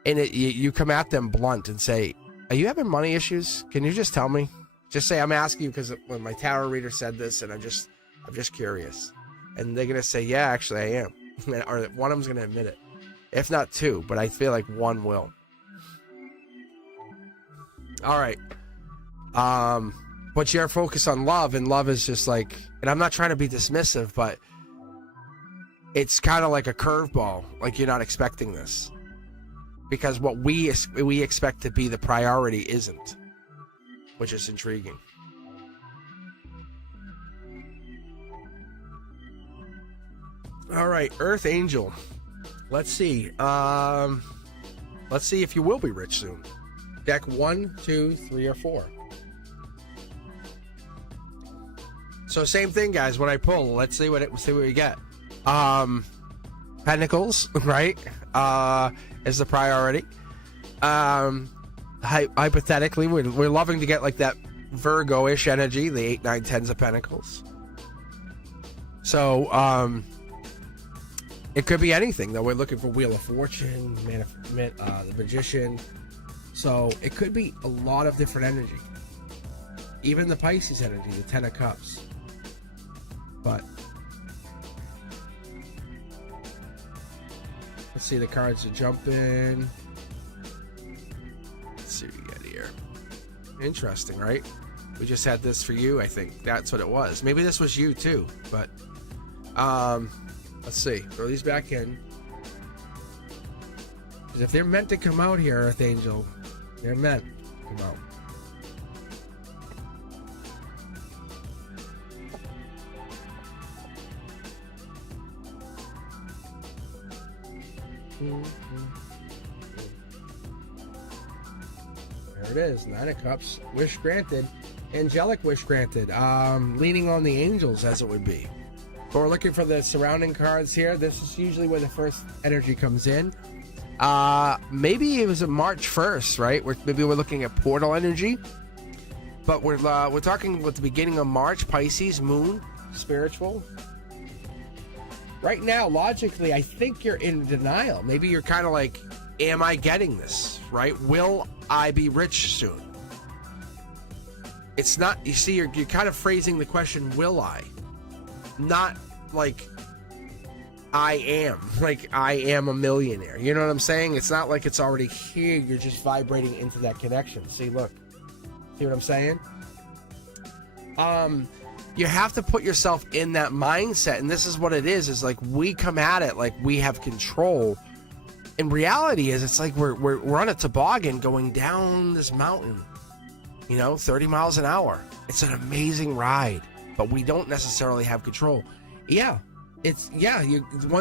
And you come at them blunt and say, "Are you having money issues? Can you just tell me? Just say I'm asking you because when my tarot reader said this, and I'm just curious." And they're gonna say, "Yeah, actually, I am," or one of them's gonna admit it, if not 2, but I feel like one will. All right. But you're focused on love, and love is just like, and I'm not trying to be dismissive, but it's kind of like a curveball. Like you're not expecting this because what we expect to be the priority isn't, which is intriguing. All right, Earth Angel. Let's see. Let's see if you will be rich soon. Deck 1, 2, 3, or 4. So same thing, guys. When I pull, let's see what we get. Pentacles, right? Is the priority. Hypothetically, we're loving to get like that Virgo-ish energy, the 8, 9, 10s of Pentacles. So it could be anything though. We're looking for Wheel of Fortune, the Magician. So it could be a lot of different energy. Even the Pisces energy, the 10 of Cups. But let's see the cards to jump in. Let's see what we get here. Interesting, right? We just had this for you, I think. That's what it was. Maybe this was you too, but let's see. Throw these back in. Because if they're meant to come out here, Earth Angel, they're meant to come out. There it is, 9 of Cups, wish granted, angelic wish granted, leaning on the angels as it would be. But we're looking for the surrounding cards here. This is usually where the first energy comes in. Maybe it was a March 1st, right? Maybe we're looking at portal energy. But we're talking about the beginning of March, Pisces, moon, spiritual. Right now, logically, I think you're in denial. Maybe you're kind of like, am I getting this, right? Will I be rich soon? It's not, you see, you're kind of phrasing the question, will I? Not like, I am. Like, I am a millionaire. You know what I'm saying? It's not like it's already here. You're just vibrating into that connection. See, look. See what I'm saying? You have to put yourself in that mindset, and this is what it is like we come at it like we have control. In reality is it's like we're on a toboggan going down this mountain, 30 miles an hour. It's an amazing ride, but we don't necessarily have control. One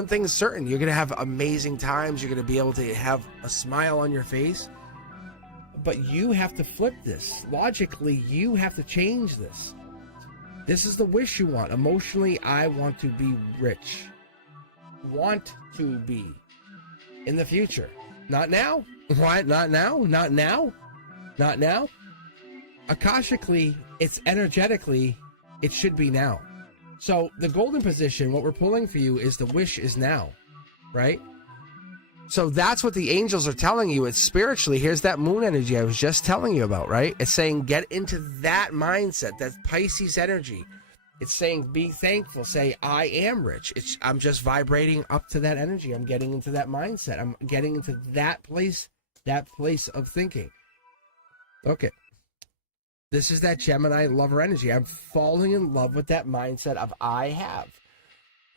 thing is certain, you're gonna have amazing times, you're gonna be able to have a smile on your face, but you have to flip this. Logically, you have to change this. This is the wish you want. Emotionally, I want to be rich. Want to be. In the future. Not now. Why? Not now? Not now? Not now? Akashically, it's energetically, it should be now. So the golden position, what we're pulling for you is the wish is now. Right? So that's what the angels are telling you. It's spiritually. Here's that moon energy I was just telling you about, right? It's saying get into that mindset, that Pisces energy. It's saying be thankful. Say, I am rich. I'm just vibrating up to that energy. I'm getting into that mindset. I'm getting into that place of thinking. Okay. This is that Gemini lover energy. I'm falling in love with that mindset of I have.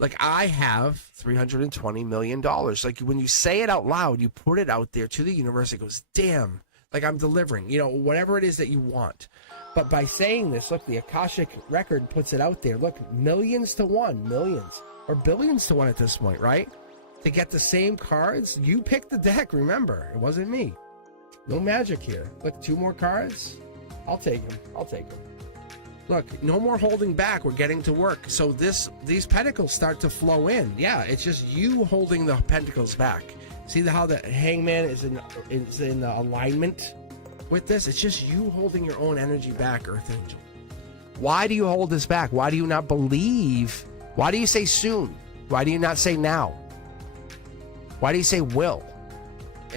Like, I have $320 million. Like, when you say it out loud, you put it out there to the universe, it goes, damn, like I'm delivering, whatever it is that you want. But by saying this, look, the Akashic record puts it out there. Look, millions to one, millions, or billions to one at this point, right? To get the same cards, you picked the deck, remember. It wasn't me. No magic here. Look, 2 more cards. I'll take them. Look, no more holding back. We're getting to work. So these pentacles start to flow in. Yeah, it's just you holding the pentacles back. See how the hangman is in alignment with this? It's just you holding your own energy back, Earth Angel. Why do you hold this back? Why do you not believe? Why do you say soon? Why do you not say now? Why do you say will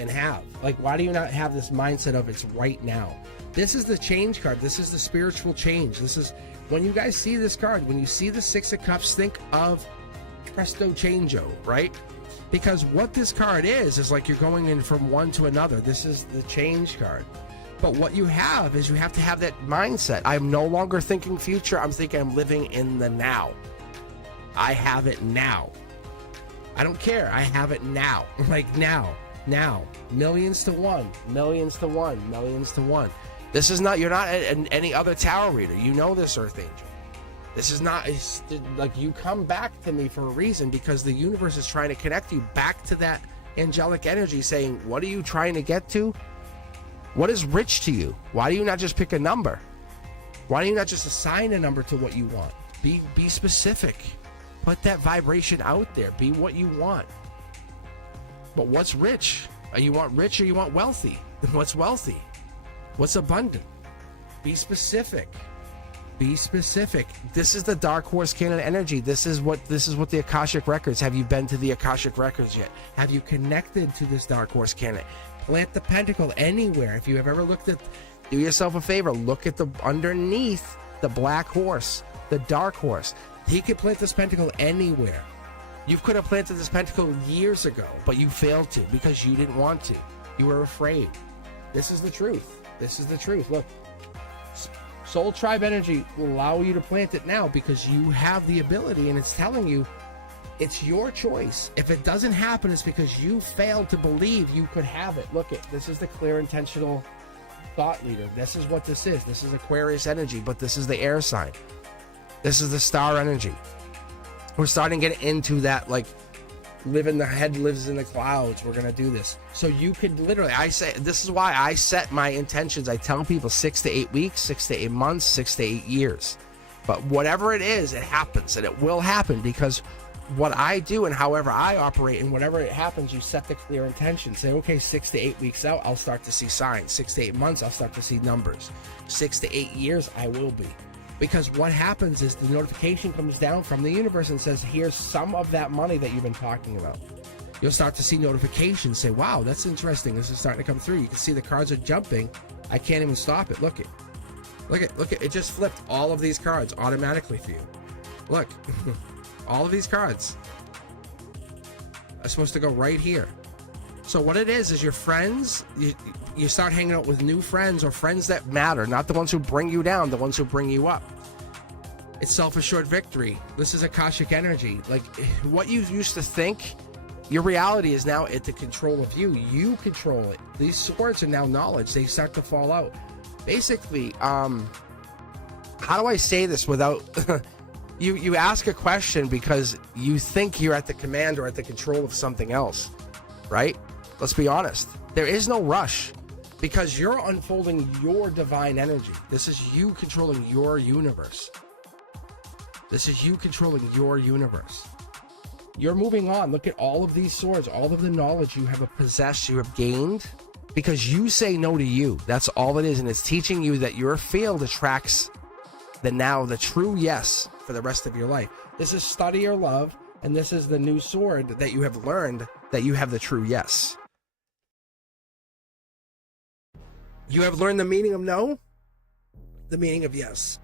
and have? Like, why do you not have this mindset of it's right now? This is the change card. This is the spiritual change. This is, when you guys see this card, when you see the 6 of Cups, think of Presto Changeo, right? Because what this card is like you're going in from one to another. This is the change card. But what you have is you have to have that mindset. I'm no longer thinking future. I'm thinking I'm living in the now. I have it now. I don't care. I have it now. Like now. Millions to one. Millions to one. Millions to one. This is not, you're not any other tarot reader. You know this, Earth Angel. This is not, like, you come back to me for a reason, because the universe is trying to connect you back to that angelic energy, saying, what are you trying to get to? What is rich to you? Why do you not just pick a number? Why do you not just assign a number to what you want? Be specific. Put that vibration out there. Be what you want. But what's rich? You want rich or you want wealthy? What's wealthy? What's abundant? Be specific. Be specific. This is the Dark Horse Cannon energy. This is what the Akashic Records. Have you been to the Akashic Records yet? Have you connected to this Dark Horse Cannon? Plant the pentacle anywhere. If you have ever looked at, do yourself a favor, look at the underneath the black horse, the dark horse. He could plant this pentacle anywhere. You could have planted this pentacle years ago, but you failed to because you didn't want to. You were afraid. This is the truth. This is the truth. Look, Soul Tribe energy will allow you to plant it now because you have the ability, and it's telling you it's your choice. If it doesn't happen, it's because you failed to believe you could have it. Look, this is the clear, intentional thought leader. This is what this is. This is Aquarius energy, but this is the air sign. This is the star energy. We're starting to get into that, like, The head lives in the clouds. We're going to do this. So you could literally, I say, this is why I set my intentions. I tell people 6 to 8 weeks, 6 to 8 months, 6 to 8 years. But whatever it is, it happens, and it will happen, because what I do and however I operate, and whatever it happens, you set the clear intention. Say, okay, 6 to 8 weeks out, I'll start to see signs. 6 to 8 months, I'll start to see numbers. 6 to 8 years, I will be. Because what happens is the notification comes down from the universe and says, here's some of that money that you've been talking about. You'll start to see notifications say, wow, that's interesting. This is starting to come through. You can see the cards are jumping. I can't even stop it. Look it. It just flipped all of these cards automatically for you. Look. All of these cards are supposed to go right here. So what it is your friends, you start hanging out with new friends, or friends that matter, not the ones who bring you down, the ones who bring you up. It's self-assured victory. This is Akashic energy. Like, what you used to think, your reality is now at the control of you. You control it. These swords are now knowledge. They start to fall out. Basically, how do I say this without... You ask a question because you think you're at the command or at the control of something else, right? Let's be honest. There is no rush, because you're unfolding your divine energy. This is you controlling your universe. This is you controlling your universe. You're moving on. Look at all of these swords, all of the knowledge you have possessed, you have gained, because you say no to you. That's all it is, and it's teaching you that your field attracts the true yes for the rest of your life. This is study or love, and this is the new sword that you have learned, that you have the true yes. You have learned the meaning of no, the meaning of yes.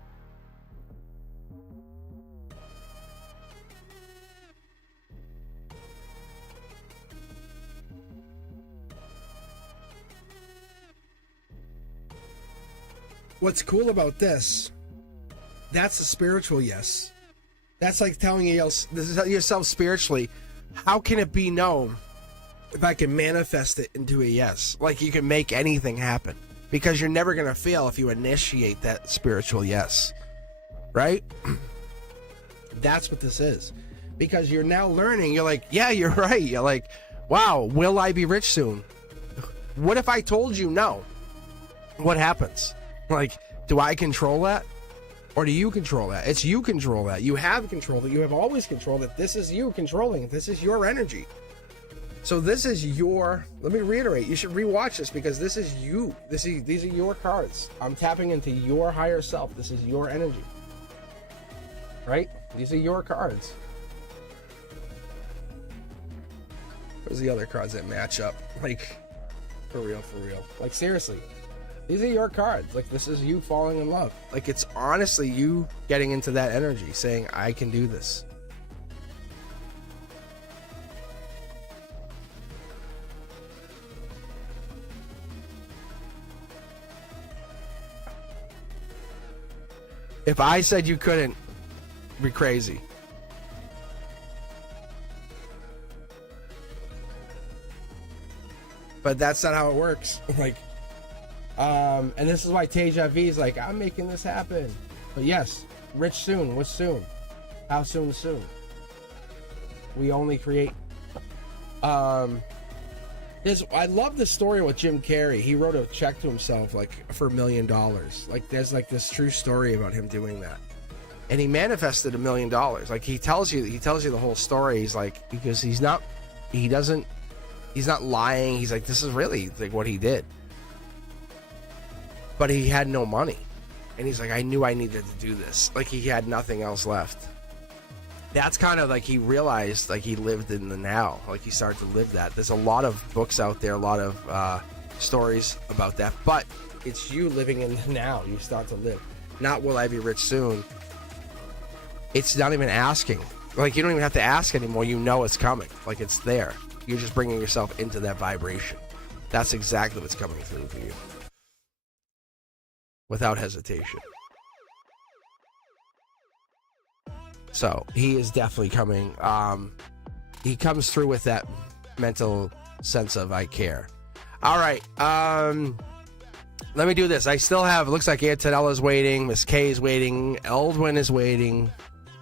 What's cool about this, that's a spiritual yes. That's like telling yourself spiritually, how can it be no if I can manifest it into a yes? Like, you can make anything happen, because you're never going to fail if you initiate that spiritual yes, right? That's what this is, because you're now learning. You're like, yeah, you're right. You're like, wow, will I be rich soon? What if I told you no? What happens? Like, do I control that? Or do you control that? It's you control that. You have control that. You have always controlled it. This is you controlling it. This is your energy. So this is your... Let me reiterate. You should rewatch this, because this is you. These are your cards. I'm tapping into your higher self. This is your energy. Right? These are your cards. Where's the other cards that match up? Like, for real. Like, seriously. These are your cards. Like, this is you falling in love. Like, it's honestly you getting into that energy, saying, I can do this. If I said you couldn't, be crazy. But that's not how it works. Like, and this is why Teja V is like, I'm making this happen. But yes, rich soon. What's soon? How soon? We only create. I love the story with Jim Carrey. He wrote a check to himself like for $1 million. Like, there's like this true story about him doing that, and he manifested $1 million. Like, he tells you the whole story. He's like, because he's not lying. He's like, this is really like what he did. But he had no money. And he's like, I knew I needed to do this. Like, he had nothing else left. That's kind of like he realized, like, he lived in the now. Like, he started to live that. There's a lot of books out there, a lot of stories about that. But it's you living in the now. You start to live. Not will I be rich soon. It's not even asking. Like, you don't even have to ask anymore. You know it's coming. Like, it's there. You're just bringing yourself into that vibration. That's exactly what's coming through for you. Without hesitation. So he is definitely coming. He comes through with that mental sense of I care. All right. Let me do this. I still have, looks like Antonella's waiting. Miss K is waiting. Eldwin is waiting.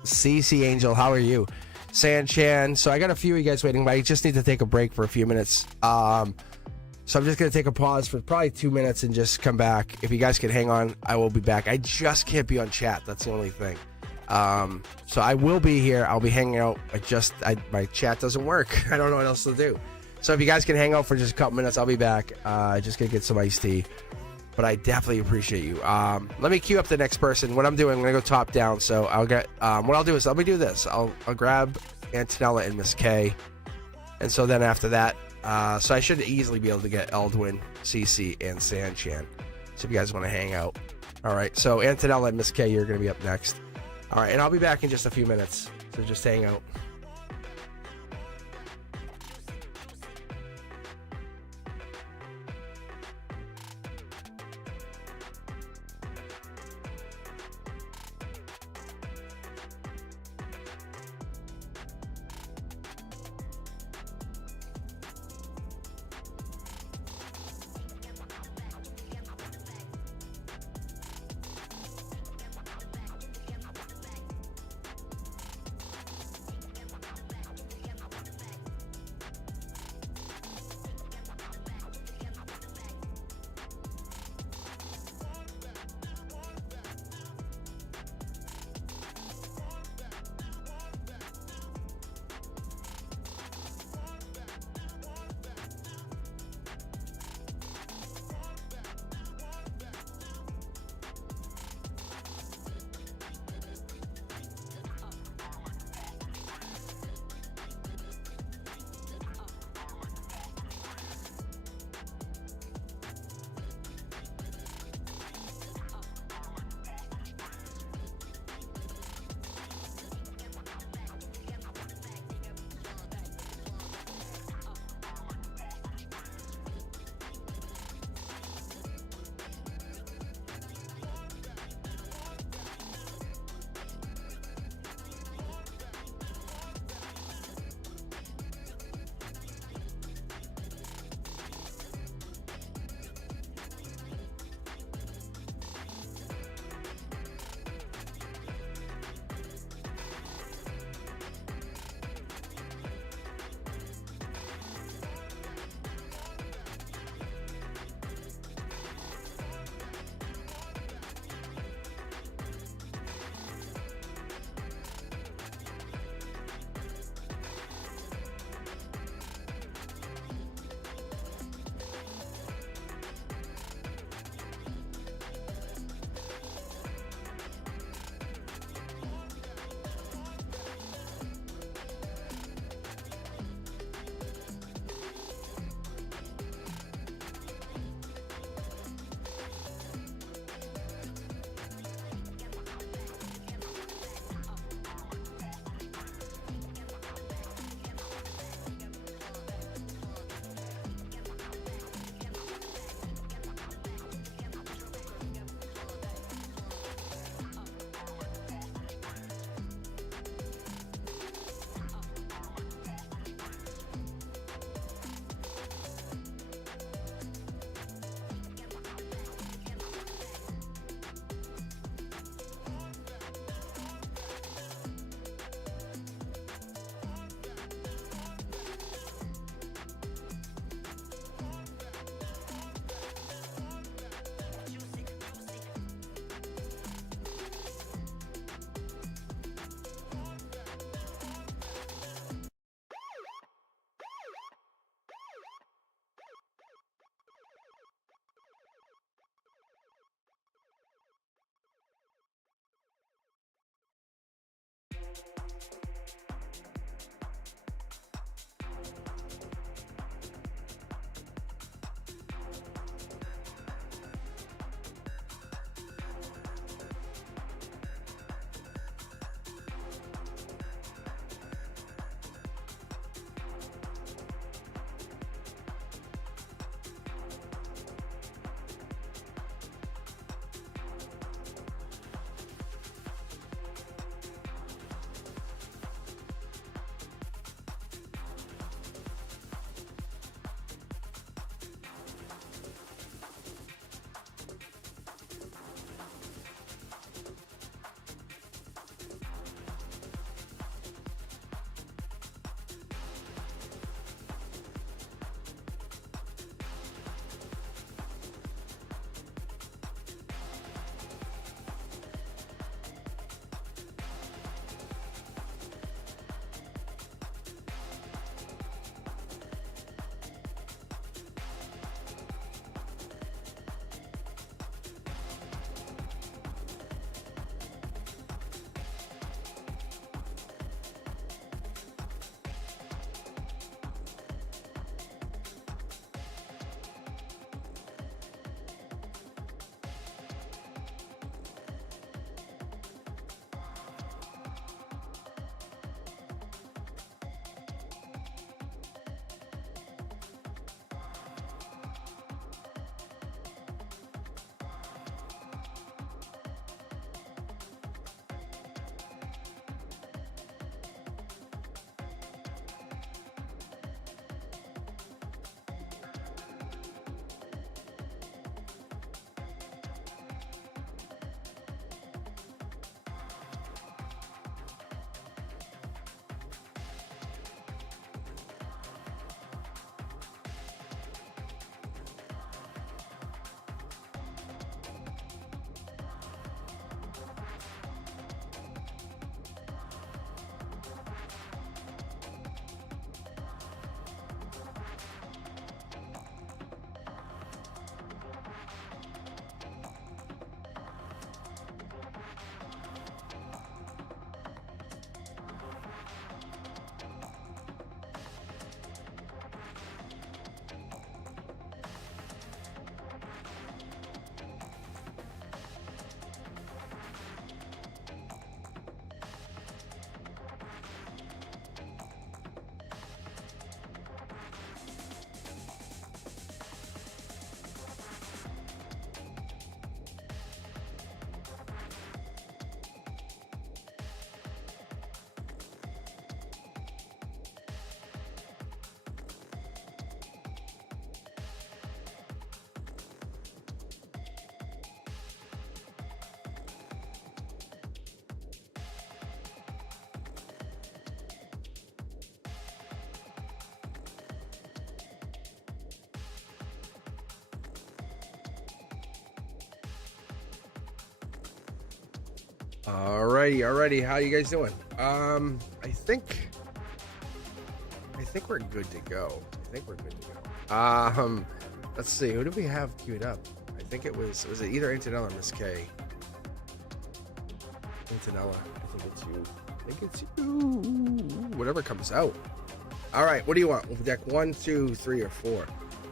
CC Angel, how are you? Sanchan. So I got a few of you guys waiting, but I just need to take a break for a few minutes. So I'm just going to take a pause for probably 2 minutes and just come back. If you guys can hang on, I will be back. I just can't be on chat. That's the only thing. So I will be here. I'll be hanging out. My chat doesn't work. I don't know what else to do. So if you guys can hang out for just a couple minutes, I'll be back. Just going to get some iced tea. But I definitely appreciate you. Let me queue up the next person. What I'm doing, I'm going to go top down. So I'll get, what I'll do is, let me do this. I'll grab Antonella and Miss K. And so then after that, so I should easily be able to get Eldwin, CC, and Sanchan. So if you guys want to hang out. All right, so Antonella and Miss K, you're going to be up next. All right, and I'll be back in just a few minutes. So just hang out. Alrighty. How you guys doing? I think we're good to go. Let's see. Who do we have queued up? I think it was it either Antonella or Miss K? Antonella. I think it's you. Whatever comes out. All right. What do you want? Deck 1, 2, 3, or 4?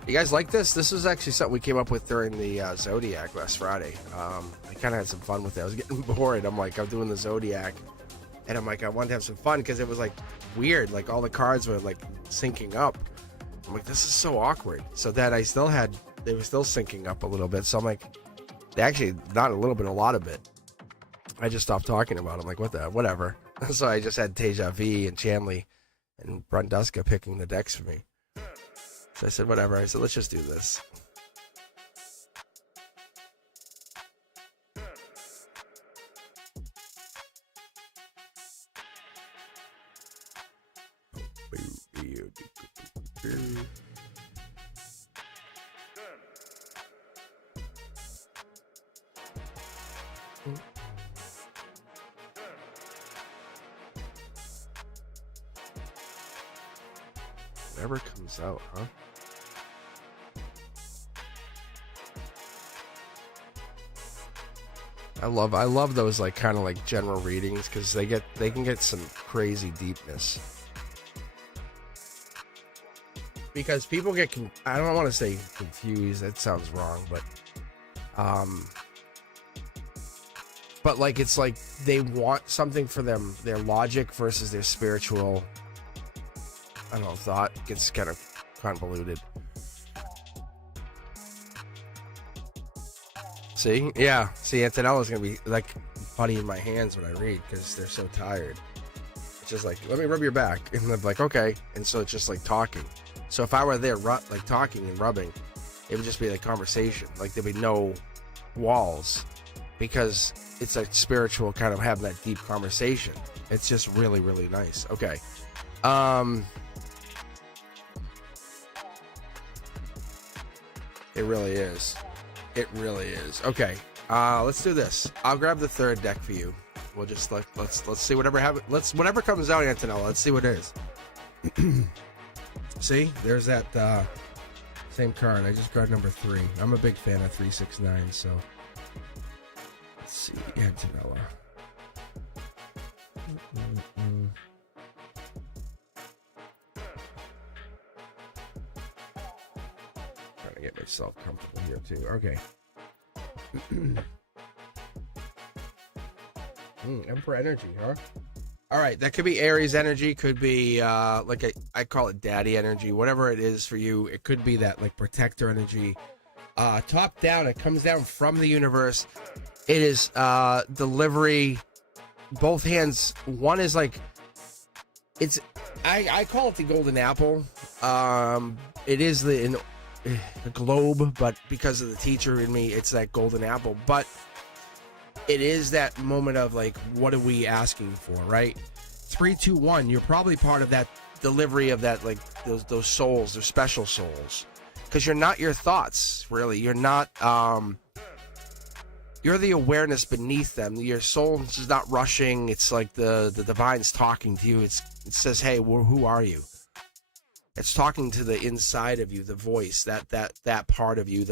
You guys like this? This was actually something we came up with during the Zodiac last Friday. I kind of had some fun with it. I was getting bored. I'm doing the Zodiac, and I'm I wanted to have some fun because it was weird. All the cards were syncing up. I'm this is so awkward. So then they were still syncing up a little bit. So I'm actually not a little bit, a lot of it. I just stopped talking about it. I'm whatever. So I just had Teja V and Chanley and Brunduska picking the decks for me. So I said, whatever. I said, let's just do this. Whatever comes out, huh? I love those kind of general readings because they can get some crazy deepness. Because people get I don't want to say confused, that sounds wrong, but it's they want something for their logic versus their spiritual, I don't know, thought gets kind of convoluted. See? Yeah. See, Antonella's going to be putty in my hands when I read because they're so tired. It's just let me rub your back. And I'm okay. And so it's just talking. So if I were there talking and rubbing, it would just be conversation. There'd be no walls because it's spiritual kind of having that deep conversation. It's just really, really nice. Okay. It really is. It really is. Okay. Let's do this. I'll grab the third deck for you. We'll just let's see whatever comes out, Antonella. Let's see what it is. See, there's that same card. I just grabbed number 3. I'm a big fan of 369. So let's see, Antonella. Trying to get myself comfortable here too. Okay. Emperor energy, huh? All right, that could be Aries energy, could be I call it daddy energy, whatever it is for you. It could be that protector energy. Top down, it comes down from the universe. It is delivery. Both hands. One is it's I call it the golden apple. It is the globe, but because of the teacher in me, it's that golden apple. But it is that moment of what are we asking for, right? 3, 2, 1. You're probably part of that delivery of that, those souls, those special souls, because you're not your thoughts, really. You're not. You're the awareness beneath them. Your soul is not rushing. It's the divine's talking to you. It says, "Hey, who are you?" It's talking to the inside of you, the voice, that part of you.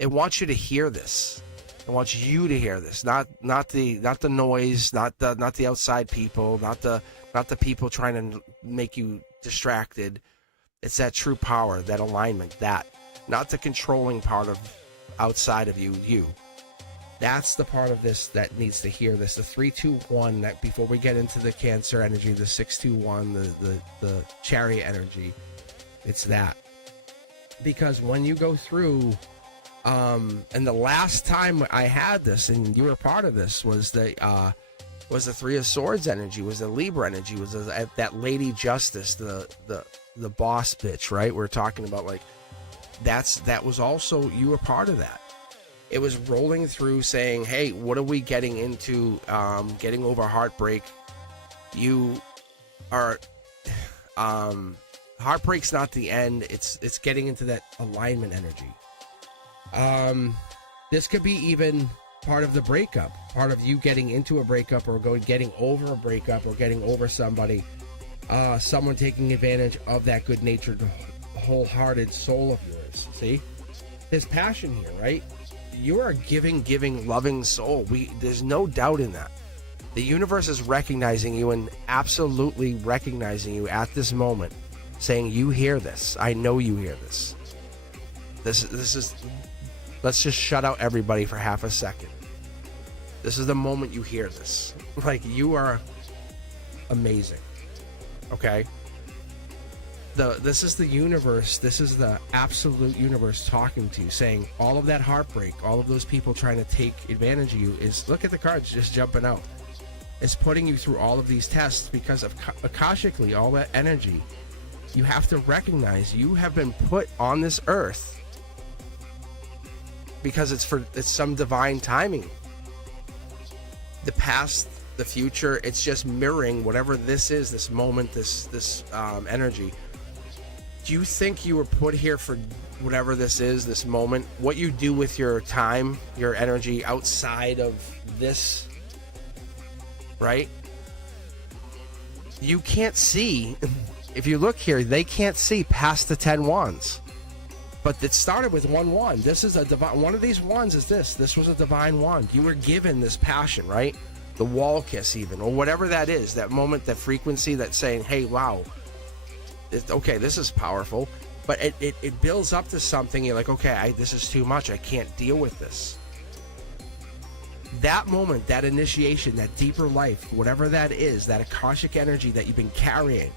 It wants you to hear this. It wants you to hear this, not the noise, not the outside people, not the people trying to make you distracted. It's that true power, that alignment, not the controlling part of outside of you. That's the part of this that needs to hear this. The 3, 2, 1. That before we get into the Cancer energy, the 6, 2, 1, the Chariot energy, it's that. Because when you go through, and the last time I had this, and you were part of this, was the 3 of Swords energy, was the Libra energy, was that Lady Justice, the boss bitch, right? We're talking about that was also, you were part of that. It was rolling through saying, hey, what are we getting into? Getting over heartbreak. You are, heartbreak's not the end. It's getting into that alignment energy. This could be even part of the breakup, part of you getting into a breakup, or getting over a breakup, or getting over somebody, someone taking advantage of that good-natured, wholehearted soul of yours. See, there's passion here, right? You are a giving, loving soul. There's no doubt in that. The universe is recognizing you, and absolutely recognizing you at this moment, saying, you hear this. I know you hear this. This is, let's just shut out everybody for half a second. This is the moment you hear this. Like, you are amazing. Okay? This is the universe, this is the absolute universe talking to you, saying all of that heartbreak, all of those people trying to take advantage of you is, look at the cards just jumping out. It's putting you through all of these tests because of Akashically, all that energy. You have to recognize you have been put on this earth because it's some divine timing. The past, the future, it's just mirroring whatever this is, this moment, this energy. Do you think you were put here for whatever this is, this moment? What you do with your time, your energy outside of this, right? You can't see. If you look here, they can't see past the 10 wands. But it started with one wand. This is a divine, one of these wands is this. This was a divine wand. You were given this passion, right? The wall kiss even, or whatever that is, that moment, that frequency that's saying, hey, wow, okay, this is powerful. But it builds up to something. You're like, okay, this is too much. I can't deal with this. That moment, that initiation, that deeper life, whatever that is, that Akashic energy that you've been carrying,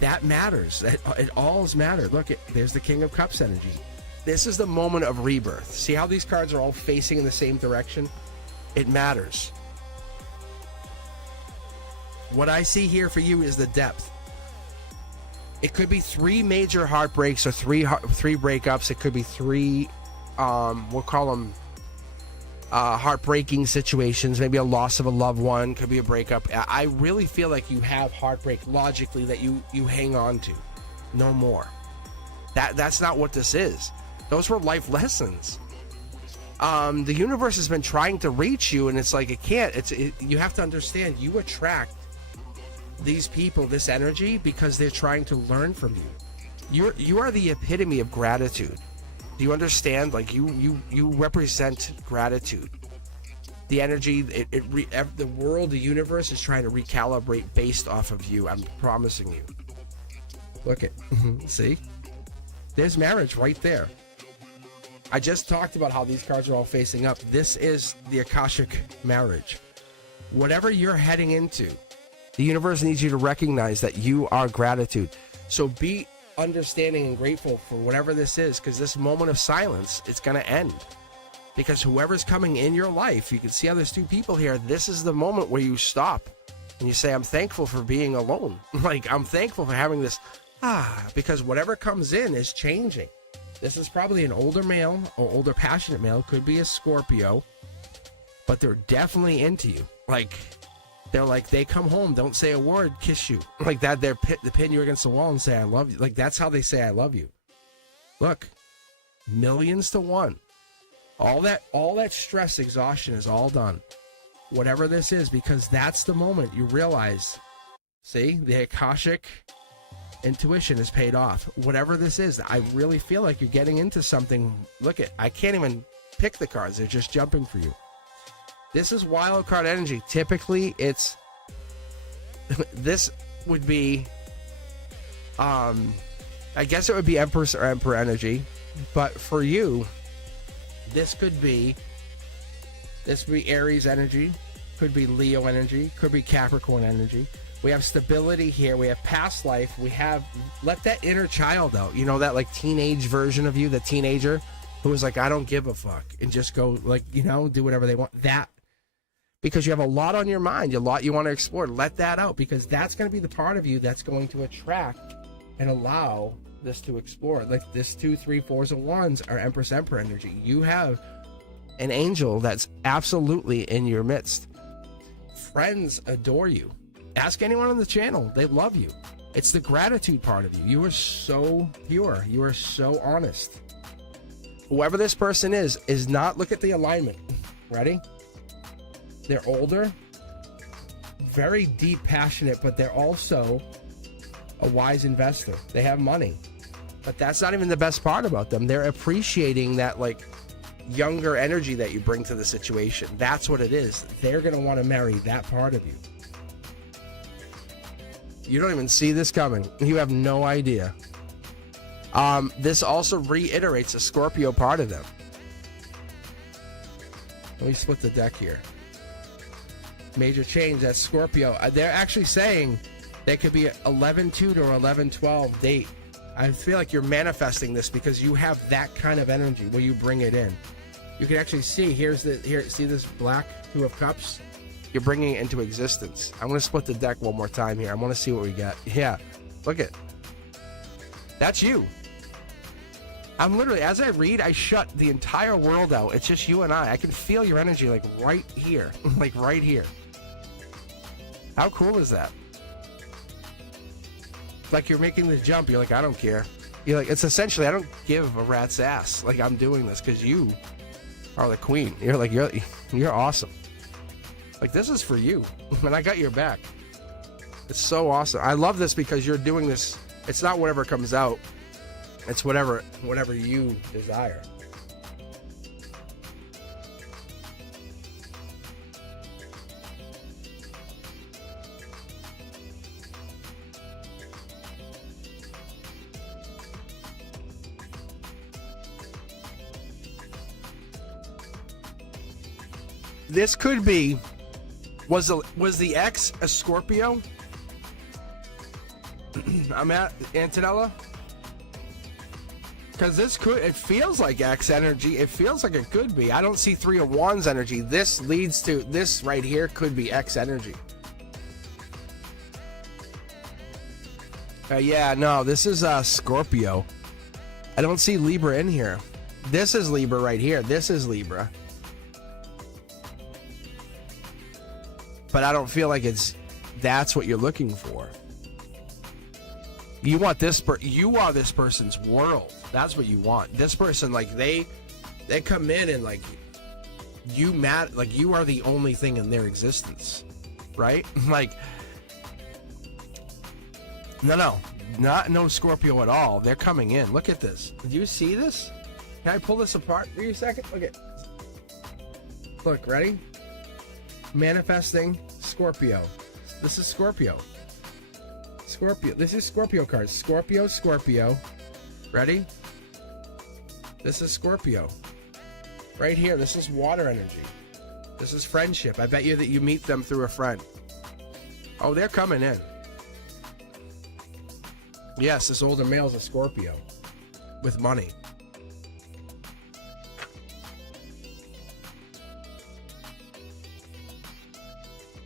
that matters. It all's mattered. Look, there's the King of Cups energy. This is the moment of rebirth. See how these cards are all facing in the same direction? It matters. What I see here for you is the depth. It could be 3 major heartbreaks or three breakups. It could be 3, we'll call them heartbreaking situations. Maybe a loss of a loved one. Could be a breakup. I really feel like you have heartbreak logically that you hang on to. No more. That's not what this is. Those were life lessons. The universe has been trying to reach you, and it's like it can't. You have to understand, you attract these people, this energy, because they're trying to learn from you. You are the epitome of gratitude. Do you understand? Like, you represent gratitude. The energy, the world, the universe is trying to recalibrate based off of you. I'm promising you. Look at, see? There's marriage right there. I just talked about how these cards are all facing up. This is the Akashic marriage. Whatever you're heading into, the universe needs you to recognize that you are gratitude. So be understanding and grateful for whatever this is, because this moment of silence, it's going to end. Because whoever's coming in your life, you can see how there's 2 people here. This is the moment where you stop and you say, I'm thankful for being alone. Like, I'm thankful for having this, because whatever comes in is changing. This is probably an older male or older passionate male. Could be a Scorpio, but they're definitely into you. Like, they're like, they come home, don't say a word, kiss you. Like that, they pin you against the wall and say, I love you. Like, that's how they say I love you. Look, millions to 1. All that stress, exhaustion is all done. Whatever this is, because that's the moment you realize, see, the Akashic intuition is paid off. Whatever this is, I really feel like you're getting into something. Look at, I can't even pick the cards. They're just jumping for you. This is wild card energy. Typically, it's this would be, I guess it would be Empress or Emperor energy, but for you, this could be Aries energy, could be Leo energy, could be Capricorn energy. We have stability here. We have past life. We have, let that inner child out. You know, that like teenage version of you, the teenager who was like, I don't give a fuck, and just go, like, you know, do whatever they want. That, because you have a lot on your mind, a lot you want to explore. Let that out, because that's going to be the part of you that's going to attract and allow this to explore. Like this 2, 3, 4s and 1s are Empress Emperor energy. You have an angel that's absolutely in your midst. Friends adore you. Ask anyone on the channel. They love you. It's the gratitude part of you. You are so pure. You are so honest. Whoever this person is not, look at the alignment. Ready? They're older, very deep, passionate, but they're also a wise investor. They have money. But that's not even the best part about them. They're appreciating that, like, younger energy that you bring to the situation. That's what it is. They're going to want to marry that part of you. You don't even see this coming. You have no idea. This also reiterates the Scorpio part of them. Let me split the deck here. Major change, that's Scorpio. They're actually saying they could be 11-2 to 11-12 date. I feel like you're manifesting this because you have that kind of energy where you bring it in. You can actually see, here, see this black Two of Cups? You're bringing it into existence. I'm going to split the deck one more time here. I want to see what we get. Yeah, look at. That's you. I'm literally, as I read, I shut the entire world out. It's just you and I. I can feel your energy, like, right here. Like, right here. How cool is that? Like, you're making the jump. You're like, I don't care. You're like, it's essentially, I don't give a rat's ass. Like, I'm doing this because you are the queen. You're like, you're awesome. Like, this is for you. And I got your back. It's so awesome. I love this because you're doing this. It's not whatever comes out. It's whatever you desire. This could be, was the ex a Scorpio? I'm at Antonella. Because this could, it feels like X energy. It feels like it could be. I don't see Three of Wands energy. This leads to, this right here could be X energy. Yeah, no, this is Scorpio. I don't see Libra in here. This is Libra right here. This is Libra. But I don't feel like that's what you're looking for. You want this you are this person's world. That's what you want. This person, like, they come in and, like, you are the only thing in their existence, right? Like, no Scorpio at all. They're coming in. Look at this. Do you see this? Can I pull this apart for you a second? Look, ready? Manifesting Scorpio. This is Scorpio. Scorpio. This is Scorpio cards. Scorpio. Ready? This is Scorpio. Right here. This is water energy. This is friendship. I bet you that you meet them through a friend. Oh, they're coming in. Yes, this older male is a Scorpio with money.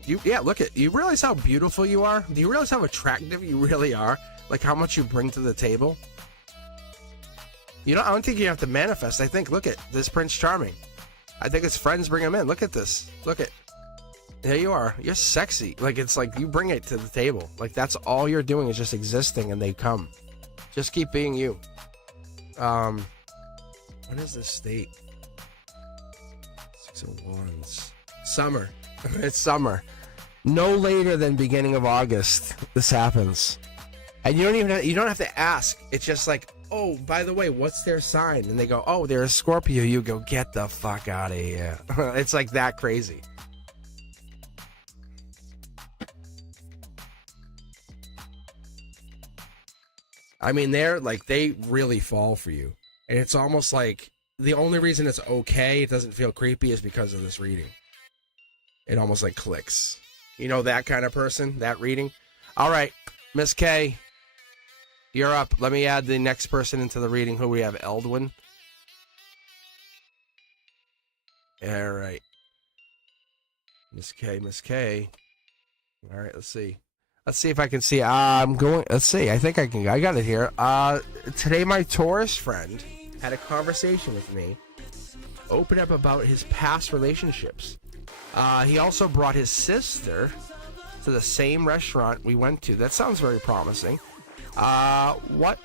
Look at, you realize how beautiful you are? Do you realize how attractive you really are? Like, how much you bring to the table? You know, I don't think you have to manifest. I think, look at this Prince Charming. I think his friends bring him in. Look at this. Look at, there you are. You're sexy. Like, it's like you bring it to the table. Like, that's all you're doing is just existing and they come. Just keep being you. What is this state? 6 of Wands. Summer. It's summer. No later than beginning of August this happens. And you don't have to ask. It's just like, oh, by the way, what's their sign? And they go, oh, they're a Scorpio. You go, get the fuck out of here. It's like that crazy. I mean, they really fall for you. And it's almost like the only reason it's okay, it doesn't feel creepy, is because of this reading. It almost like clicks. You know, that kind of person, that reading. All right, Miss K, you're up. Let me add the next person into the reading. Who we have? Eldwin. All right. Miss K. All right, let's see. Let's see if I can see. Let's see. I think I can. I got it here. Today, my Taurus friend had a conversation with me. Opened up about his past relationships. He also brought his sister to the same restaurant we went to. That sounds very promising. What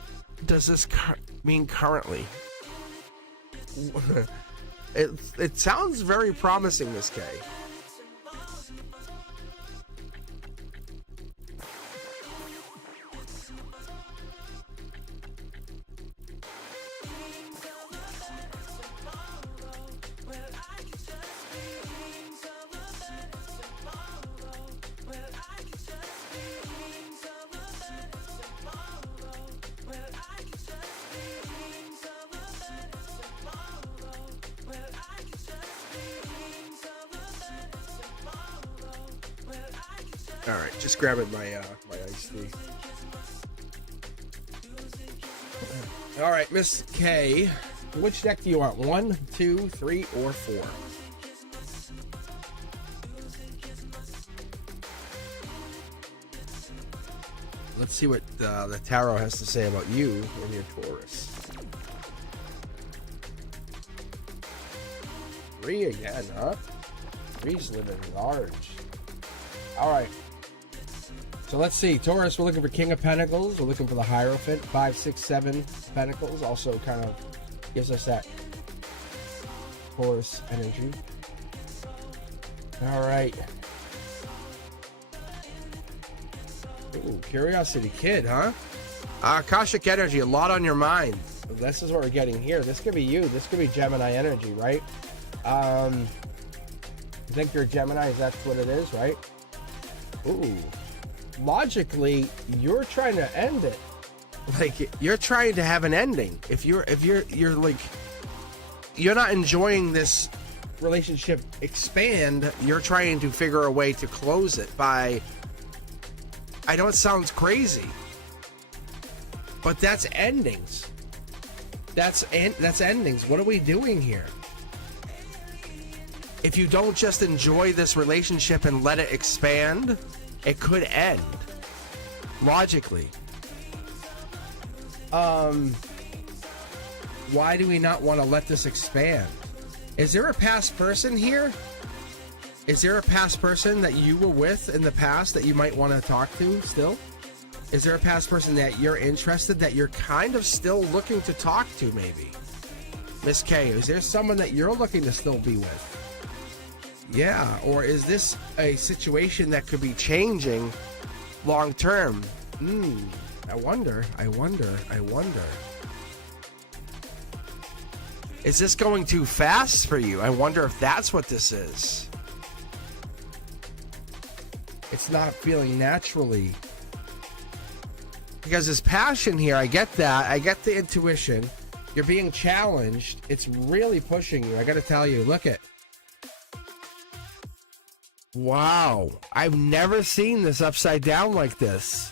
does this mean currently? It sounds very promising, Miss K. All right, just grabbing my my iced tea. All right, Miss K, which deck do you want? 1, 2, 3, or 4? Let's see what the tarot has to say about you and your Taurus. 3 again, huh? 3's living large. All right. So let's see. Taurus, we're looking for King of Pentacles. We're looking for the Hierophant. 5, 6, 7 Pentacles. Also kind of gives us that Taurus energy. All right. Ooh, Curiosity Kid, huh? Akashic Energy, a lot on your mind. This is what we're getting here. This could be you. This could be Gemini energy, right? You think you're a Gemini? That's what it is, right? Ooh. Logically, you're trying to end it. Like, you're trying to have an ending. If you're like, you're not enjoying this relationship expand, you're trying to figure a way to close it by, I know it sounds crazy, but that's endings. That's endings. What are we doing here? If you don't just enjoy this relationship and let it expand, it could end. Logically. Why do we not want to let this expand? Is there a past person here? Is there a past person that you were with in the past that you might want to talk to still? Is there a past person that you're interested, that you're kind of still looking to talk to maybe? Miss K, is there someone that you're looking to still be with? Yeah, or is this a situation that could be changing long term? I wonder. Is this going too fast for you? I wonder if that's what this is. It's not feeling naturally. Because there's passion here, I get that. I get the intuition. You're being challenged. It's really pushing you. I gotta tell you, look at. Wow, I've never seen this upside down like this.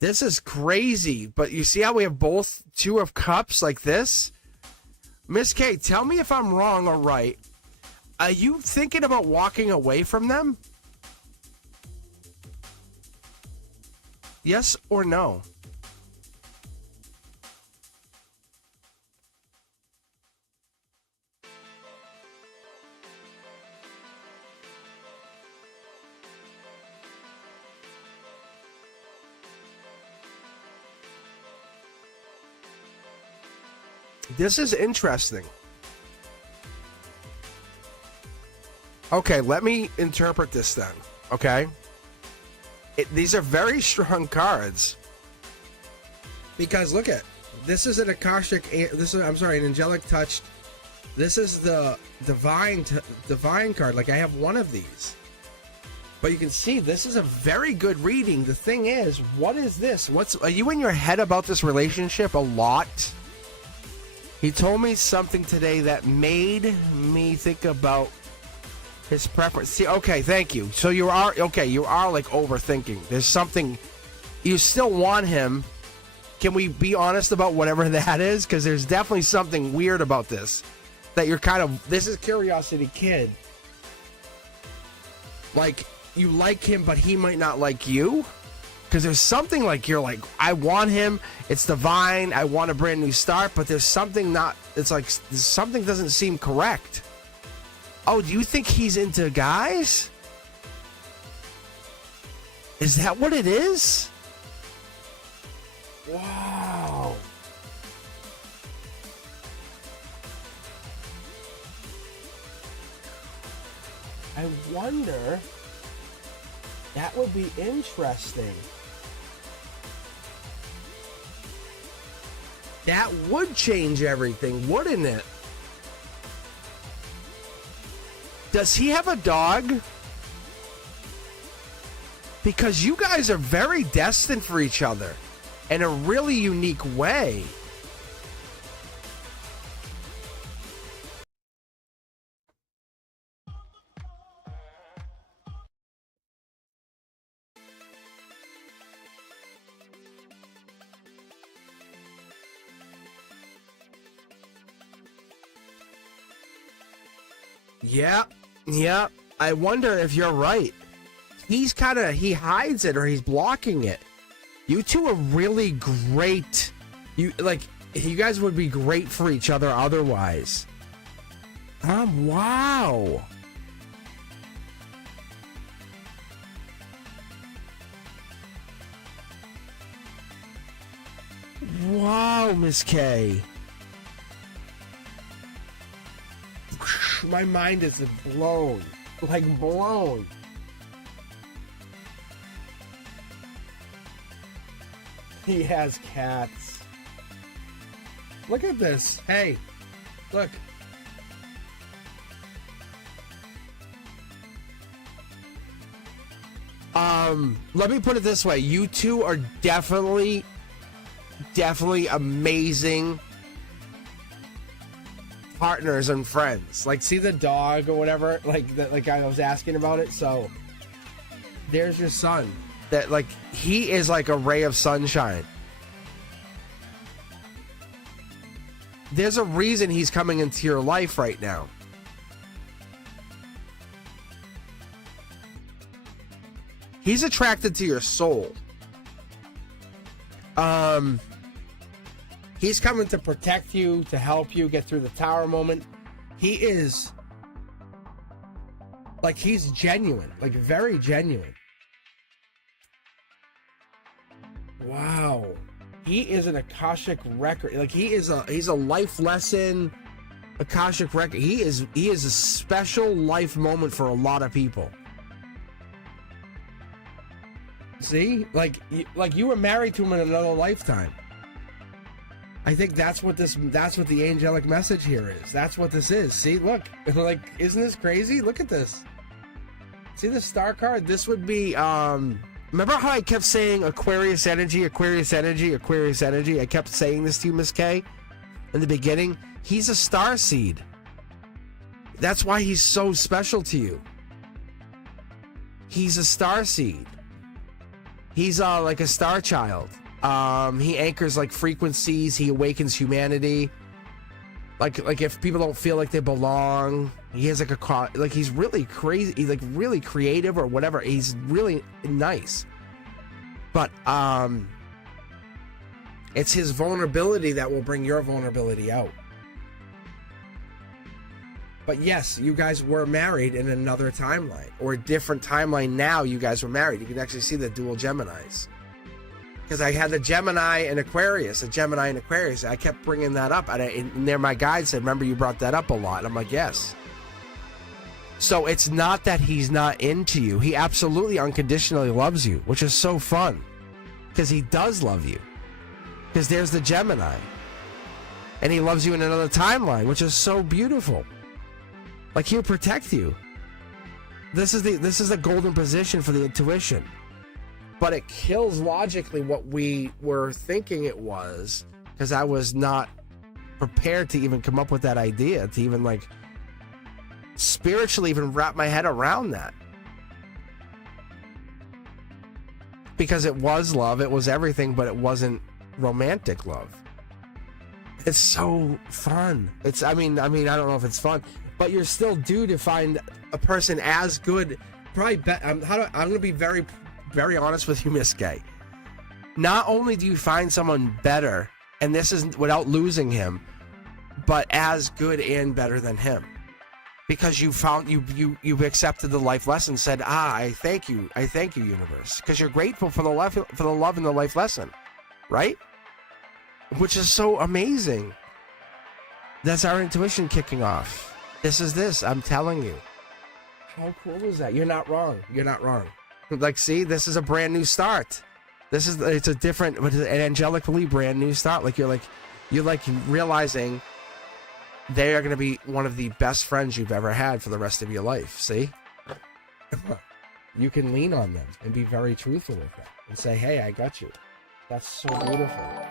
This is crazy, but you see how we have both 2 of cups like this? Miss K, tell me if I'm wrong or right. Are you thinking about walking away from them? Yes or no? This is interesting. Okay, let me interpret this then. Okay, these are very strong cards because look at this is an Akashic. This is an angelic touch. This is the divine card. Like I have one of these, but you can see this is a very good reading. The thing is, what is this? Are you in your head about this relationship a lot? He told me something today that made me think about his preference. See, okay, thank you. So you are like overthinking. There's something, you still want him. Can we be honest about whatever that is? Because there's definitely something weird about this. That you're kind of, this is Curiosity Kid. Like, you like him, but he might not like you. Because there's something like you're like, I want him, it's divine, I want a brand new start, but there's something not, it's like, something doesn't seem correct. Oh, do you think he's into guys? Is that what it is? Wow. I wonder, that would be interesting. That would change everything, wouldn't it? Does he have a dog? Because you guys are very destined for each other in a really unique way. Yeah. I wonder if you're right. He hides it or he's blocking it. You two are really great. You guys would be great for each other otherwise. Wow. Wow, Miss K. My mind is blown. Like blown. He has cats. Look at this. Hey, look. Let me put it this way. You two are definitely amazing partners and friends. Like, see the dog or whatever, like I was asking about it. So there's your son. That, like, he is like a ray of sunshine. There's a reason he's coming into your life right now. He's attracted to your soul. He's coming to protect you, to help you get through the tower moment. He is, like, he's genuine, like very genuine. Wow. He is an Akashic record. Like, he's a life lesson, Akashic record. He is a special life moment for a lot of people. See? Like you were married to him in another lifetime. I think that's what the angelic message here is. That's what this is. See, look. Like, isn't this crazy? Look at this. See the star card? This would be, remember how I kept saying Aquarius energy, Aquarius energy, Aquarius energy? I kept saying this to you, Miss K, in the beginning. He's a star seed. That's why he's so special to you. He's a star seed. He's like a star child. He anchors like frequencies. He awakens humanity. Like if people don't feel like they belong, he has like he's really crazy. He's like really creative or whatever. He's really nice. But it's his vulnerability that will bring your vulnerability out. But yes, you guys were married in another timeline, or a different timeline. Now you guys were married. You can actually see the dual Geminis. Because I had the Gemini and Aquarius, I kept bringing that up. And there my guide said, remember you brought that up a lot. And I'm like, yes. So it's not that he's not into you. He absolutely unconditionally loves you, which is so fun. Because he does love you. Because there's the Gemini. And he loves you in another timeline, which is so beautiful. Like, he'll protect you. This is the golden position for the intuition. But it kills logically what we were thinking it was, because I was not prepared to even come up with that idea, to even like spiritually even wrap my head around that. Because it was love, it was everything, but it wasn't romantic love. It's so fun. I mean, I don't know if it's fun, but you're still due to find a person as good. Probably I'm going to be very, very honest with you, Miss Gay. Not only do you find someone better, and this is without losing him, but as good and better than him, because you found you've accepted the life lesson. Said, I thank you, universe, because you're grateful for the love and the life lesson, right? Which is so amazing. That's our intuition kicking off. I'm telling you. How cool is that? You're not wrong. You're not wrong. Like, see, this is a brand new start. It's a different, an angelically brand new start. Like, you're realizing they are going to be one of the best friends you've ever had for the rest of your life. See? You can lean on them and be very truthful with them and say, hey, I got you. That's so beautiful.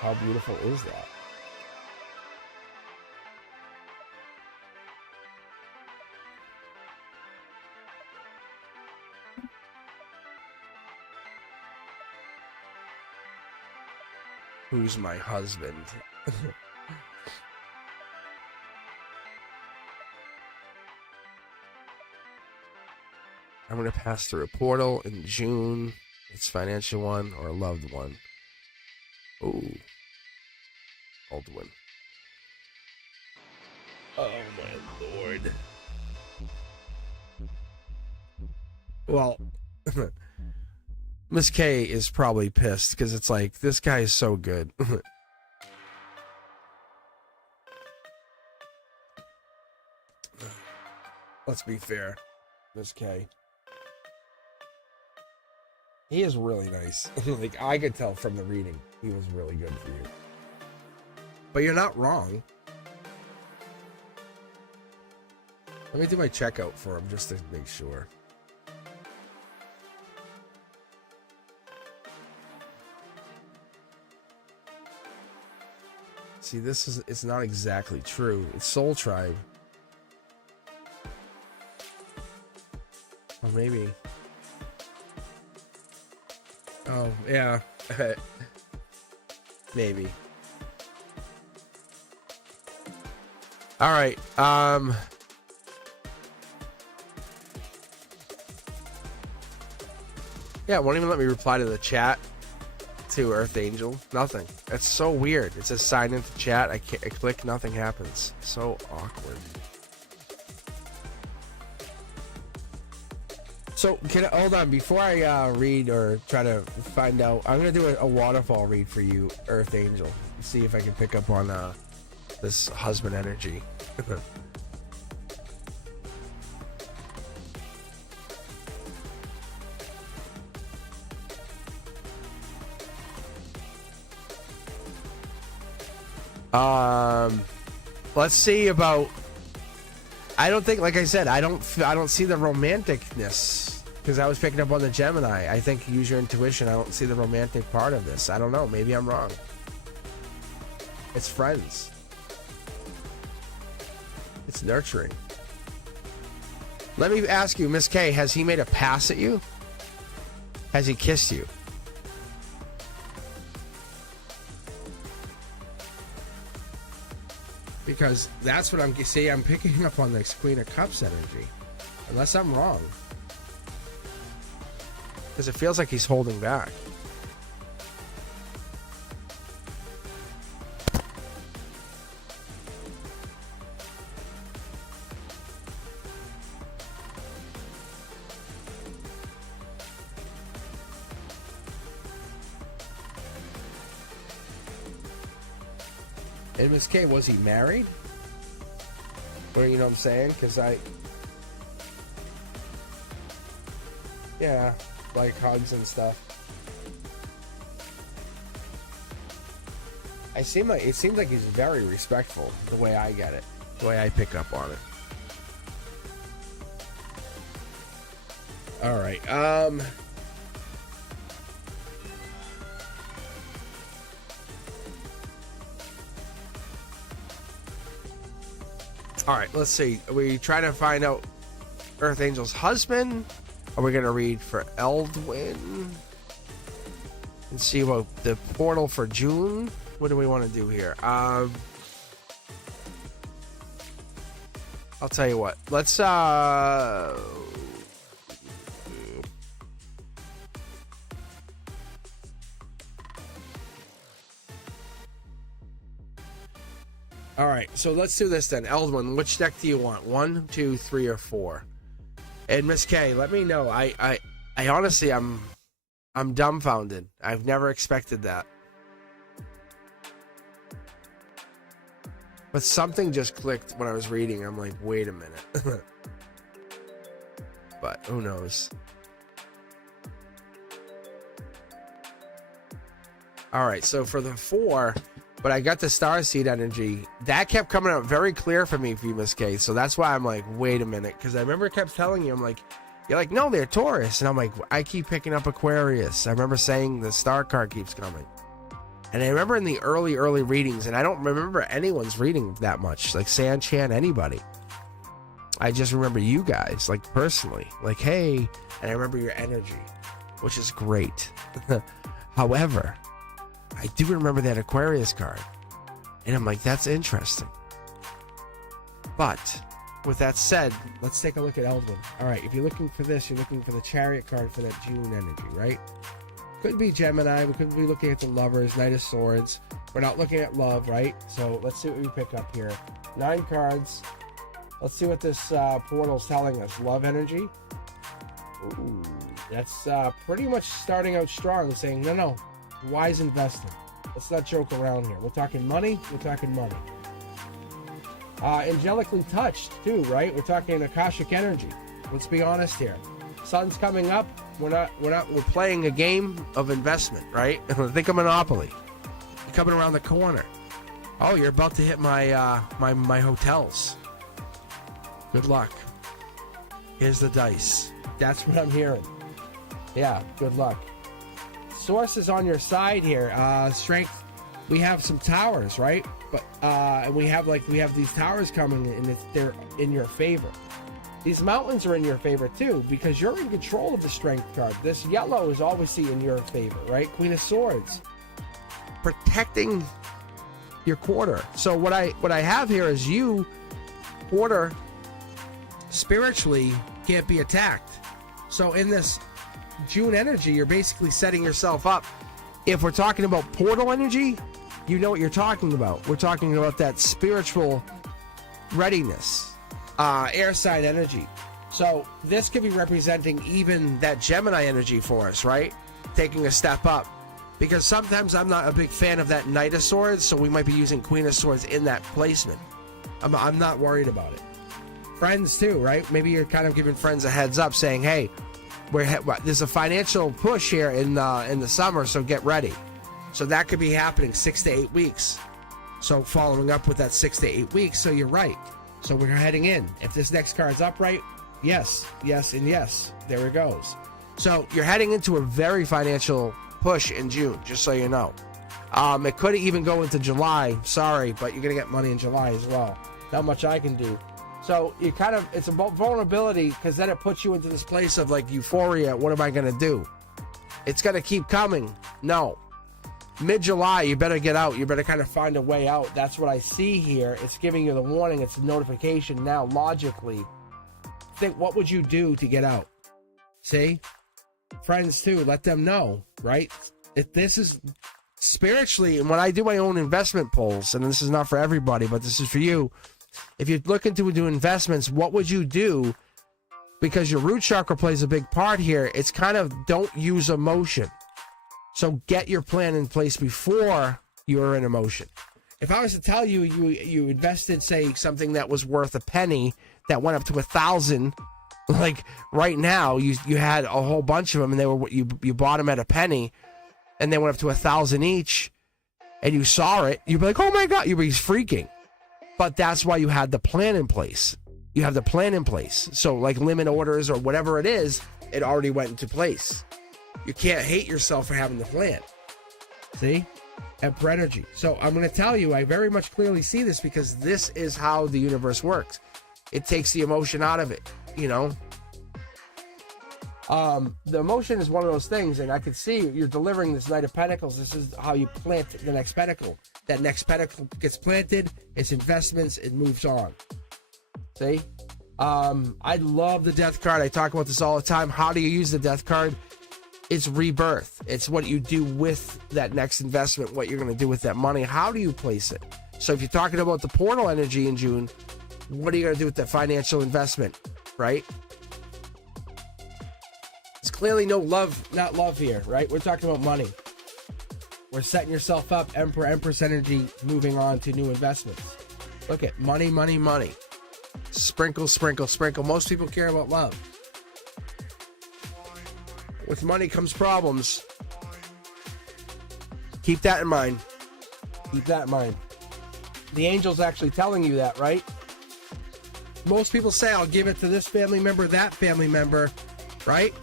How beautiful is that? Who's my husband? I'm going to pass through a portal in June. It's financial one or a loved one. Ooh. Aldwin. Oh, my Lord. Well, Miss K is probably pissed because it's like, this guy is so good. Let's be fair. Miss K. He is really nice. Like, I could tell from the reading, he was really good for you. But you're not wrong. Let me do my checkout for him just to make sure. See, it's not exactly true. It's Soul Tribe. Or maybe. Oh, yeah. Maybe. All right. Yeah, it won't even let me reply to the chat to Earth Angel. Nothing. That's so weird. It says sign into chat. I click, nothing happens. So awkward. So, hold on, before I read or try to find out, I'm going to do a waterfall read for you, Earth Angel. See if I can pick up on this husband energy. Let's see about... I don't think, like I said, I don't see the romanticness because I was picking up on the Gemini. I think use your intuition. I don't see the romantic part of this. I don't know. Maybe I'm wrong. It's friends. It's nurturing. Let me ask you, Miss K, has he made a pass at you? Has he kissed you? Because that's what I'm picking up on this Queen of Cups energy. Unless I'm wrong. Because it feels like he's holding back. And Miss K, was he married? Or, you know what I'm saying? Because yeah, like hugs and stuff. It seems like he's very respectful, the way I get it. The way I pick up on it. Alright, Alright, let's see. Are we trying to find out Earth Angel's husband? Are we going to read for Eldwin? And see about the portal for June? What do we want to do here? I'll tell you what. Let's, all right, so let's do this then. Eldwin, which deck do you want? 1, 2, 3, or 4? And Miss K, let me know. I honestly, I'm dumbfounded. I've never expected that. But something just clicked when I was reading. I'm like, wait a minute. But who knows? All right, so for the 4, but I got the starseed energy. That kept coming out very clear for me, Miss K. So that's why I'm like, wait a minute. Because I remember it kept telling you, I'm like, you're like, no, they're Taurus. And I'm like, I keep picking up Aquarius. I remember saying the star card keeps coming. And I remember in the early readings, and I don't remember anyone's reading that much, like Sanchan, anybody. I just remember you guys, like personally, like, hey, and I remember your energy, which is great. However, I do remember that Aquarius card, and I'm like, that's interesting. But with that said, let's take a look at Eldwin. All right, if you're looking for this, you're looking for the Chariot card for that June energy, right? Could be Gemini. We could be looking at the Lovers, Knight of Swords. We're not looking at love, right? So let's see what we pick up here. 9 cards. Let's see what this portal's telling us. Love energy. Ooh, that's pretty much starting out strong, saying, no, wise investing. Let's not joke around here. We're talking money. We're talking money. Angelically touched, too, right? We're talking Akashic energy. Let's be honest here. Sun's coming up. We're playing a game of investment, right? Think of Monopoly. You're coming around the corner. Oh, you're about to hit my my hotels. Good luck. Here's the dice. That's what I'm hearing. Yeah, good luck. Source is on your side here. Strength. We have some towers, right? But and we have these towers coming, and they're in your favor. These mountains are in your favor too, because you're in control of the strength card. This yellow is obviously in your favor, right? Queen of Swords, protecting your quarter. So what I have here is you, quarter, spiritually can't be attacked. So in this June energy, you're basically setting yourself up. If we're talking about portal energy, you know what you're talking about. We're talking about that spiritual readiness. Air sign energy. So this could be representing even that Gemini energy for us, right? Taking a step up. Because sometimes I'm not a big fan of that Knight of Swords, so we might be using Queen of Swords in that placement. I'm not worried about it. Friends too, right? Maybe you're kind of giving friends a heads up saying, hey, there's a financial push here in the summer, so get ready. So that could be happening 6 to 8 weeks. So following up with that 6 to 8 weeks, so you're right. So we're heading in. If this next card's upright, yes, and yes. There it goes. So you're heading into a very financial push in June, just so you know. It could even go into July. Sorry, but you're going to get money in July as well. Not much I can do. So you it's about vulnerability, because then it puts you into this place of like euphoria. What am I going to do? It's going to keep coming. No. Mid-July, you better get out. You better kind of find a way out. That's what I see here. It's giving you the warning. It's a notification. Now, logically, think, what would you do to get out? See? Friends, too. Let them know, right? If this is spiritually, and when I do my own investment polls, and this is not for everybody, but this is for you, if you're looking to do investments, what would you do? Because your root chakra plays a big part here. It's kind of don't use emotion. So get your plan in place before you're in emotion. If I was to tell you you invested, say, something that was worth a penny that went up to 1,000, like right now you had a whole bunch of them, and they were you bought them at a penny, and they went up to 1,000 each, and you saw it, you'd be like, oh my God, you'd be freaking. But that's why you had the plan in place. You have the plan in place. So like limit orders or whatever it is, it already went into place. You can't hate yourself for having the plan. See? Emperor energy. So I'm going to tell you, I very much clearly see this, because this is how the universe works. It takes the emotion out of it, you know? The emotion is one of those things, and I can see you're delivering this Knight of Pentacles. This is how you plant the next pentacle. That next pentacle gets planted, it's investments, it moves on. See? I love the Death card. I talk about this all the time. How do you use the Death card? It's rebirth. It's what you do with that next investment, what you're going to do with that money. How do you place it? So if you're talking about the portal energy in June, what are you going to do with that financial investment, right? It's clearly not love here, right? We're talking about money. We're setting yourself up, Emperor, Empress energy, moving on to new investments. Look at money, money, money. Sprinkle, sprinkle, sprinkle. Most people care about love. With money comes problems. Keep that in mind. Keep that in mind. The angel's actually telling you that, right? Most people say, I'll give it to this family member, that family member, right?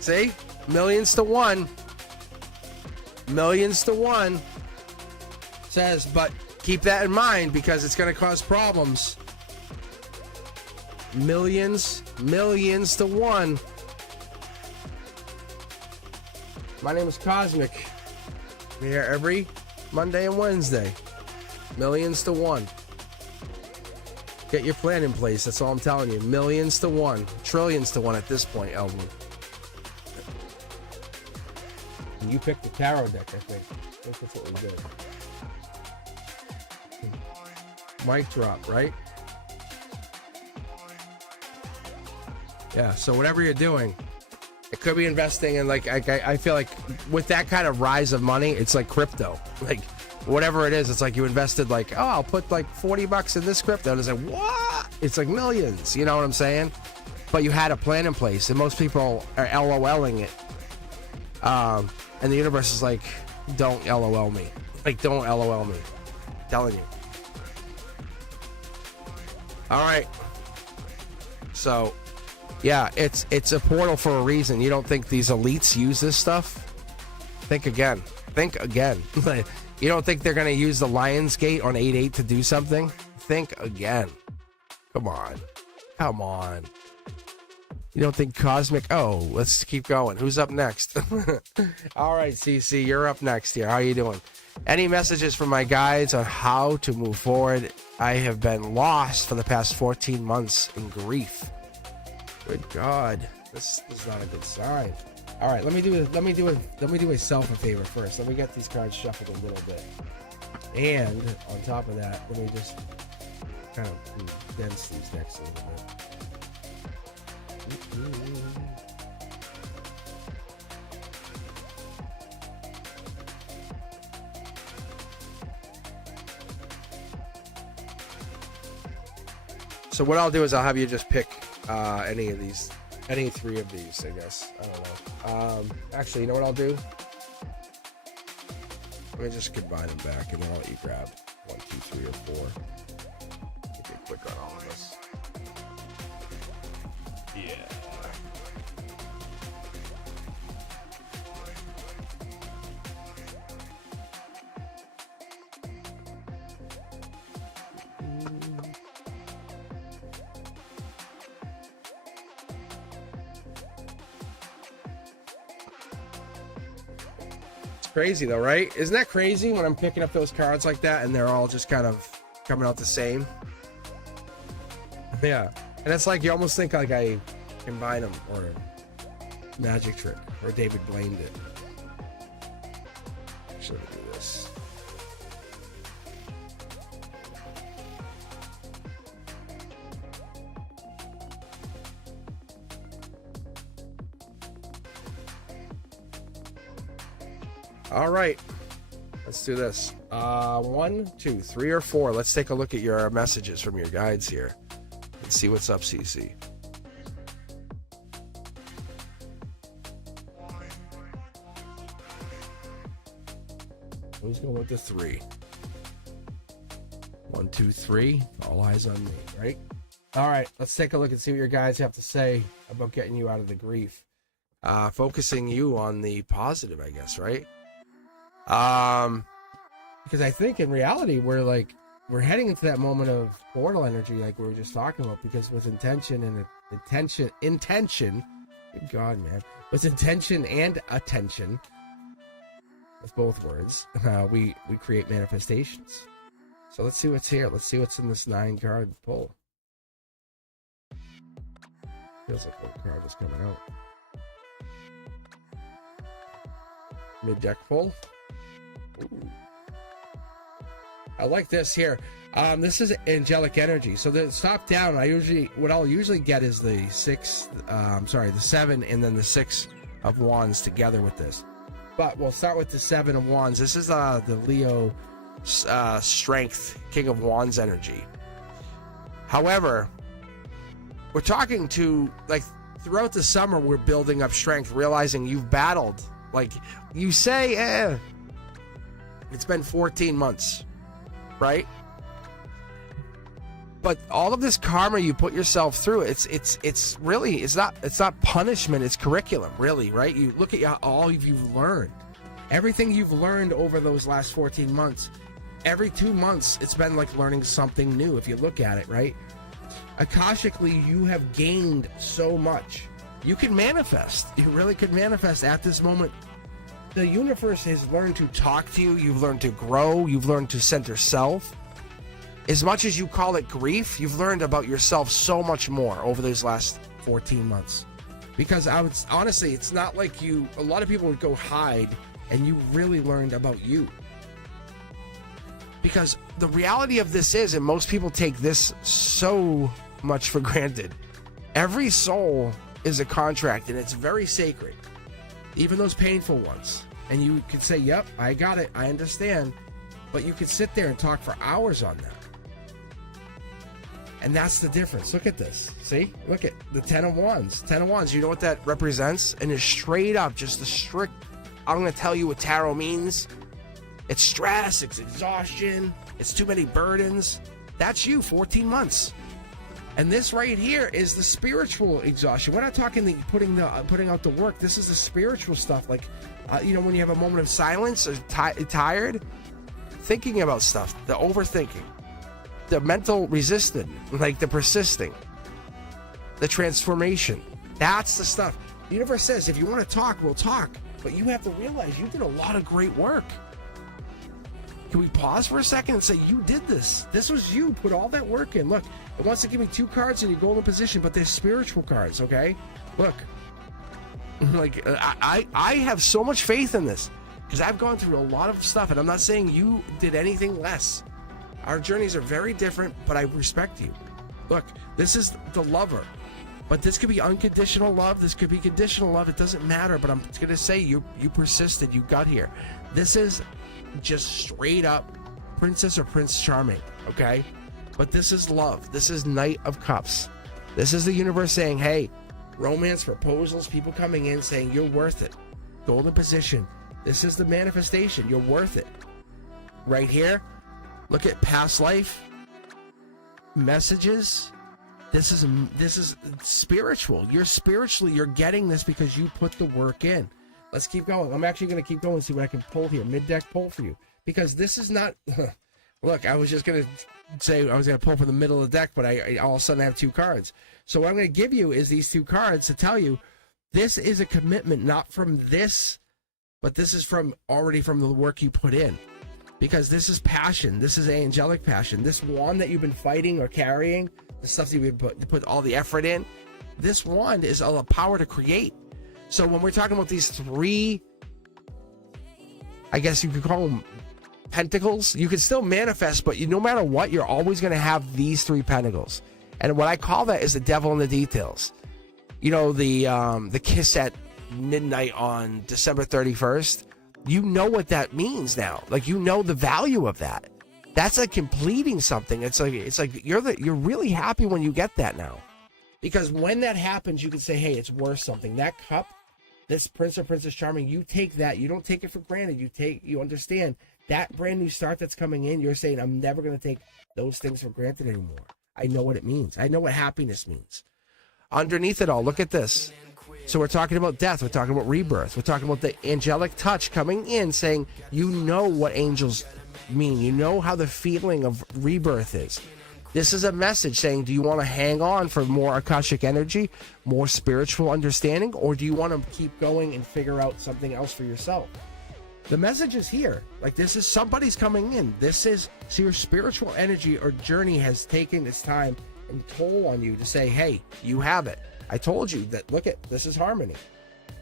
See? Millions to one. Millions to one. Says, but keep that in mind because it's going to cause problems. Millions to one. My name is Cosmic. We're here every Monday and Wednesday. Millions to one. Get your plan in place. That's all I'm telling you. Millions to one. Trillions to one at this point, Elvin. And you picked the tarot deck, I think. I think that's what we did. Mic drop, right? Yeah, so whatever you're doing, it could be investing in, like, I feel like with that kind of rise of money, it's like crypto. Like, whatever it is, it's like you invested, like, oh, I'll put like $40 in this crypto. And it's like, what? It's like millions. You know what I'm saying? But you had a plan in place, and most people are LOLing it. And the universe is like, don't LOL me. Like, don't LOL me. I'm telling you. All right. So, yeah, it's a portal for a reason. You don't think these elites use this stuff? Think again. Think again. You don't think they're going to use the Lion's Gate on 8/8 to do something? Think again. Come on. Come on. You don't think Cosmic... Oh, let's keep going. Who's up next? All right, CC, you're up next here. How you doing? Any messages from my guides on how to move forward? I have been lost for the past 14 months in grief. Good God. This is not a good sign. All right, let me do myself a favor first. Let me get these cards shuffled a little bit. And on top of that, let me just kind of condense these decks a little bit. So what I'll do is I'll have you just pick any of these, any three of these, I guess. I don't know. Actually, you know what I'll do? Let me just combine them back, and then I'll let you grab 1, 2, 3, or 4. Get quick on all of this. Yeah. Crazy though, right? Isn't that crazy when I'm picking up those cards like that and they're all just kind of coming out the same? Yeah. And it's like you almost think like I combine them, or magic trick, or David blamed it. Should I do this? All right, let's do this. 1, 2, 3, or 4. Let's take a look at your messages from your guides here and see what's up, CC. Who's going with the 3? 1, 2, 3. All eyes on me, right? All right, let's take a look and see what your guides have to say about getting you out of the grief. Focusing you on the positive, I guess, right? Because I think in reality we're heading into that moment of portal energy, like we were just talking about. Because with intention, good God, man, with intention and attention, with both words, we create manifestations. So let's see what's here. Let's see what's in this 9 card pull. Feels like one card is coming out. Mid deck pull. Ooh. I like this here. This is angelic energy. So the top down, what I'll usually get is the 7 and then the 6 of Wands together with this. But we'll start with the 7 of Wands. This is the Leo strength, King of Wands energy. However, we're talking to, like, throughout the summer, we're building up strength, realizing you've battled. Like, you say, it's been 14 months, right? But all of this karma you put yourself through, it's really, it's not punishment, it's curriculum, really, right? You look at all you've learned. Everything you've learned over those last 14 months, every 2 months, it's been like learning something new, if you look at it, right? Akashically, you have gained so much. You can manifest. You really could manifest at this moment. The universe has learned to talk to you. You've learned to grow. You've learned to center self. As much as you call it grief, you've learned about yourself so much more over those last 14 months. Because honestly, it's not like a lot of people would go hide and you really learned about you. Because the reality of this is, and most people take this so much for granted, every soul is a contract and it's very sacred. Even those painful ones. And you could say, yep, I got it, I understand. But you could sit there and talk for hours on that. And that's the difference. Look at this. See? Look at the 10 of Wands. 10 of Wands, you know what that represents? And it's straight up, just the strict, I'm going to tell you what tarot means. It's stress, it's exhaustion, it's too many burdens. That's you, 14 months. And this right here is the spiritual exhaustion. We're not talking the putting out the work. This is the spiritual stuff. Like, when you have a moment of silence or tired, thinking about stuff, the overthinking, the mental resistance, like the persisting, the transformation. That's the stuff. The universe says, if you want to talk, we'll talk. But you have to realize you did a lot of great work. Can we pause for a second and say, you did this? This was you. Put all that work in. Look, it wants to give me 2 cards in your golden position, but they're spiritual cards, okay? Look. Like, I have so much faith in this because I've gone through a lot of stuff, and I'm not saying you did anything less. Our journeys are very different, but I respect you. Look, this is the lover. But this could be unconditional love. This could be conditional love. It doesn't matter, but I'm going to say you persisted. You got here. This is just straight up Princess or Prince Charming, okay? But this is love. This is Knight of Cups. This is the universe saying, hey, romance proposals, people coming in saying you're worth it. Golden position. This is the manifestation. You're worth it. Right here, look at past life messages. This is spiritual. You're getting this because you put the work in. Let's keep going. I'm actually going to keep going and see what I can pull here. Mid-deck pull for you. Because this is not... Look, I was just going to say I was going to pull from the middle of the deck, but I all of a sudden have 2 cards. So what I'm going to give you is these 2 cards to tell you this is a commitment, not from this, but this is already from the work you put in. Because this is passion. This is angelic passion. This wand that you've been fighting or carrying, the stuff that you've put all the effort in, this wand is all the power to create. So when we're talking about these 3, I guess you could call them pentacles, you can still manifest, but no matter what, you're always going to have these 3 pentacles. And what I call that is the devil in the details. You know, the kiss at midnight on December 31st. You know what that means now. Like, you know the value of that. That's like completing something. It's like you're really happy when you get that now. Because when that happens, you can say, hey, it's worth something. That cup, this Prince or Princess Charming, you take that. You don't take it for granted. You understand that brand new start that's coming in. You're saying, I'm never going to take those things for granted anymore. I know what it means. I know what happiness means. Underneath it all, look at this. So we're talking about death. We're talking about rebirth. We're talking about the angelic touch coming in, saying, you know what angels mean. You know how the feeling of rebirth is. This is a message saying, do you want to hang on for more Akashic energy, more spiritual understanding, or do you want to keep going and figure out something else for yourself? The message is here. Like, this is somebody's coming in. This is, so your spiritual energy or journey has taken its time and toll on you to say, hey, you have it. I told you that, look at, this is harmony.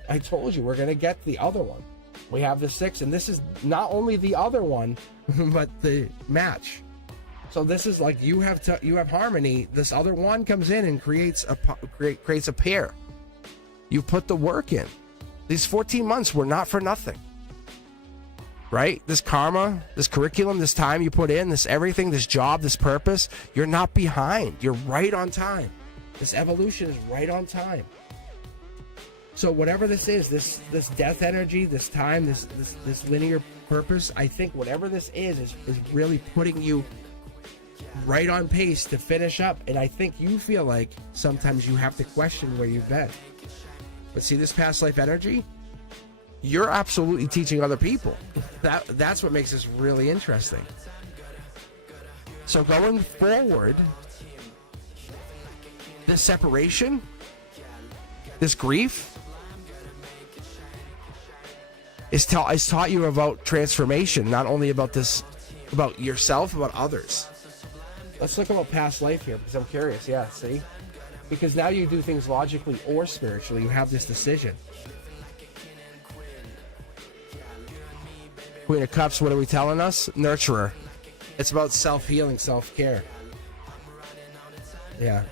I told you we're going to get the other one. We have the 6, and this is not only the other one, but the match. So this is like you have harmony. This other one comes in and creates a pair. You put the work in. These 14 months were not for nothing. right? This karma, this curriculum, this time you put in, this everything, this job, this purpose, you're not behind. You're right on time. This evolution is right on time. So whatever this is, this death energy, this time, this linear purpose, I think whatever this is really putting you right on pace to finish up. And I think you feel like sometimes you have to question where you've been. But see this past life energy? You're absolutely teaching other people. That's what makes this really interesting. So going forward, this separation, this grief, is taught you about transformation, not only about this, about yourself, about others. Let's look about past life here, because I'm curious. Yeah, see? Because now you do things logically or spiritually. You have this decision. Queen of Cups, what are we telling us? Nurturer. It's about self-healing, self-care. Yeah.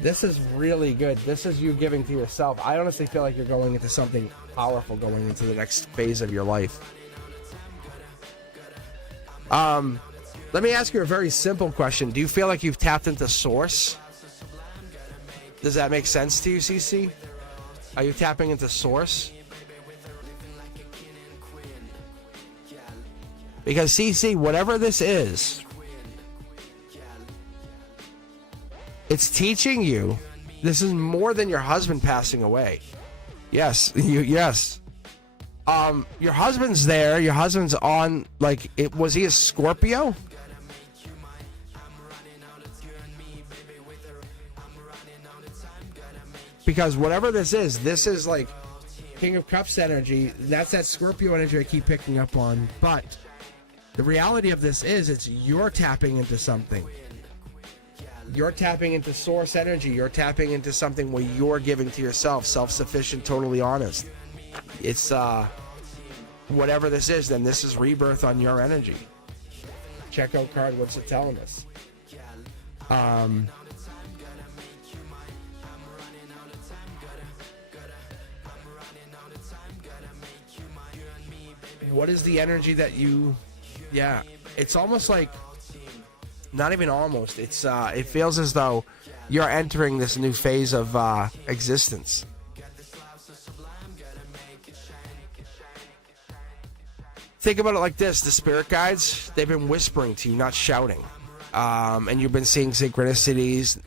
This is really good. This is you giving to yourself. I honestly feel like you're going into something powerful, going into the next phase of your life. Let me ask you a very simple question. Do you feel like you've tapped into source? Does that make sense to you, CC? Are you tapping into source? Because CC, whatever this is, it's teaching you. This is more than your husband passing away. Yes, yes. Your husband's there. Your husband's on. Like, was he a Scorpio? Because whatever this is like King of Cups energy. That's that Scorpio energy I keep picking up on. But the reality of this is, it's you're tapping into something. You're tapping into source energy. You're tapping into something where you're giving to yourself, self-sufficient, totally honest. It's whatever this is, then this is rebirth on your energy. Check out card. What's it telling us? What is the energy that you? Yeah, it's almost like. Not even almost. It's it feels as though you're entering this new phase of existence. Think about it like this: the spirit guides, they've been whispering to you, not shouting, and you've been seeing synchronicities.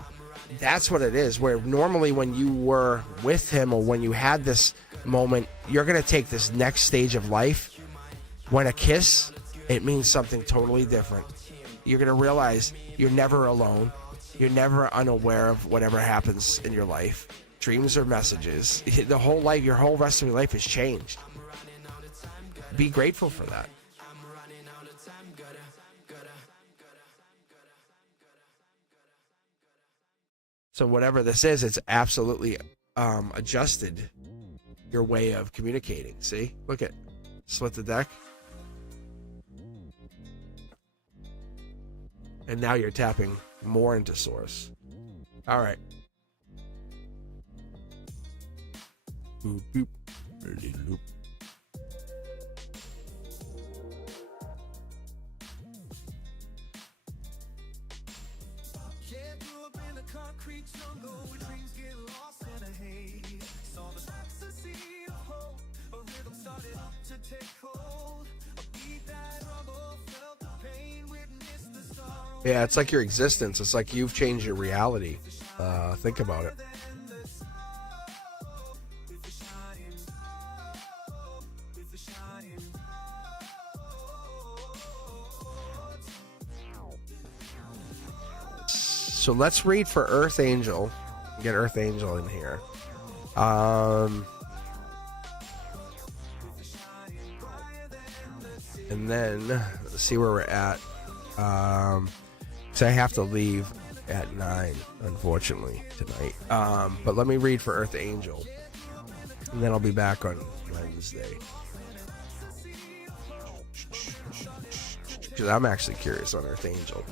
That's what it is. Where normally when you were with him or when you had this moment, you're gonna take this next stage of life. When a kiss, it means something totally different. You're going to realize you're never alone. You're never unaware of whatever happens in your life. Dreams are messages. The whole life, your whole rest of your life has changed. Be grateful for that. So whatever this is, it's absolutely adjusted your way of communicating. See? Look at, split the deck. And now you're tapping more into source. All right. Boop, boop, loop. Yeah, it's like your existence. It's like you've changed your reality. Think about it. So let's read for Earth Angel. Get Earth Angel in here. And then let's see where we're at. So I have to leave at 9, unfortunately, tonight. But let me read for Earth Angel, and then I'll be back on Wednesday. Because I'm actually curious on Earth Angel.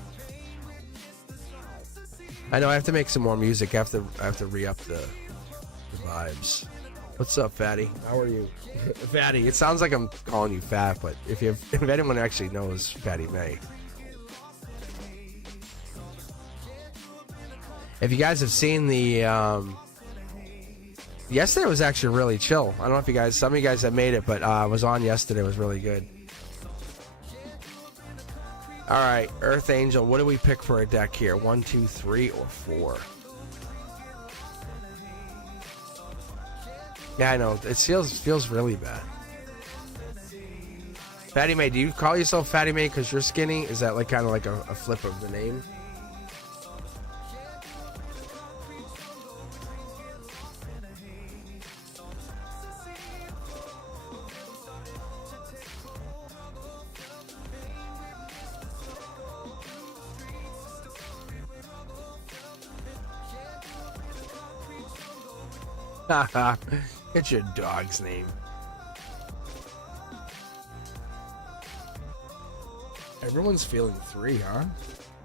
I know I have to make some more music. I have to re-up the vibes. What's up, Fatty? How are you? Fatty, it sounds like I'm calling you fat, but if anyone actually knows Fatty May. If you guys have seen the yesterday was actually really chill. I don't know if you guys, some of you guys have made it, but I was on yesterday. It was really good. All right, Earth Angel. What do we pick for a deck here? 1, 2, 3, or 4? Yeah, I know. It feels really bad. Fatty May, do you call yourself Fatty May because you're skinny? Is that like kind of like a flip of the name? It's your dog's name. Everyone's feeling 3, huh?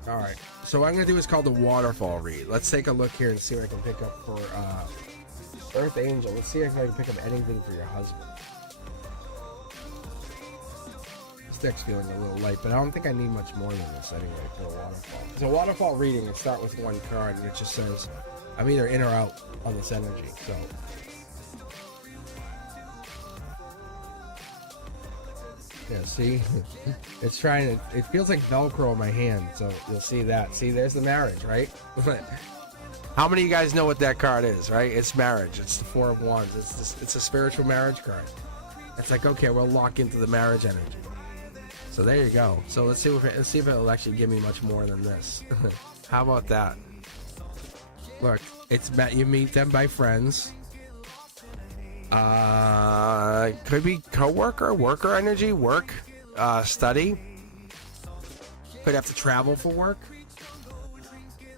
All right. So what I'm gonna do is called the waterfall read. Let's take a look here and see what I can pick up for Earth Angel. Let's see if I can pick up anything for your husband. This deck's feeling a little light, but I don't think I need much more than this anyway for a waterfall. It's a waterfall reading. It starts with 1 card, and it just says I'm either in or out on this energy. So yeah, see, it's trying to. It feels like Velcro in my hand. So you'll see that. See, there's the marriage, right? How many of you guys know what that card is? Right? It's marriage. It's the 4 of Wands. It's a spiritual marriage card. It's like, okay, we'll lock into the marriage energy. So there you go. So let's see if it'll actually give me much more than this. How about that? Look, it's you meet them by friends. Could be co-worker, worker energy, work, study. Could have to travel for work.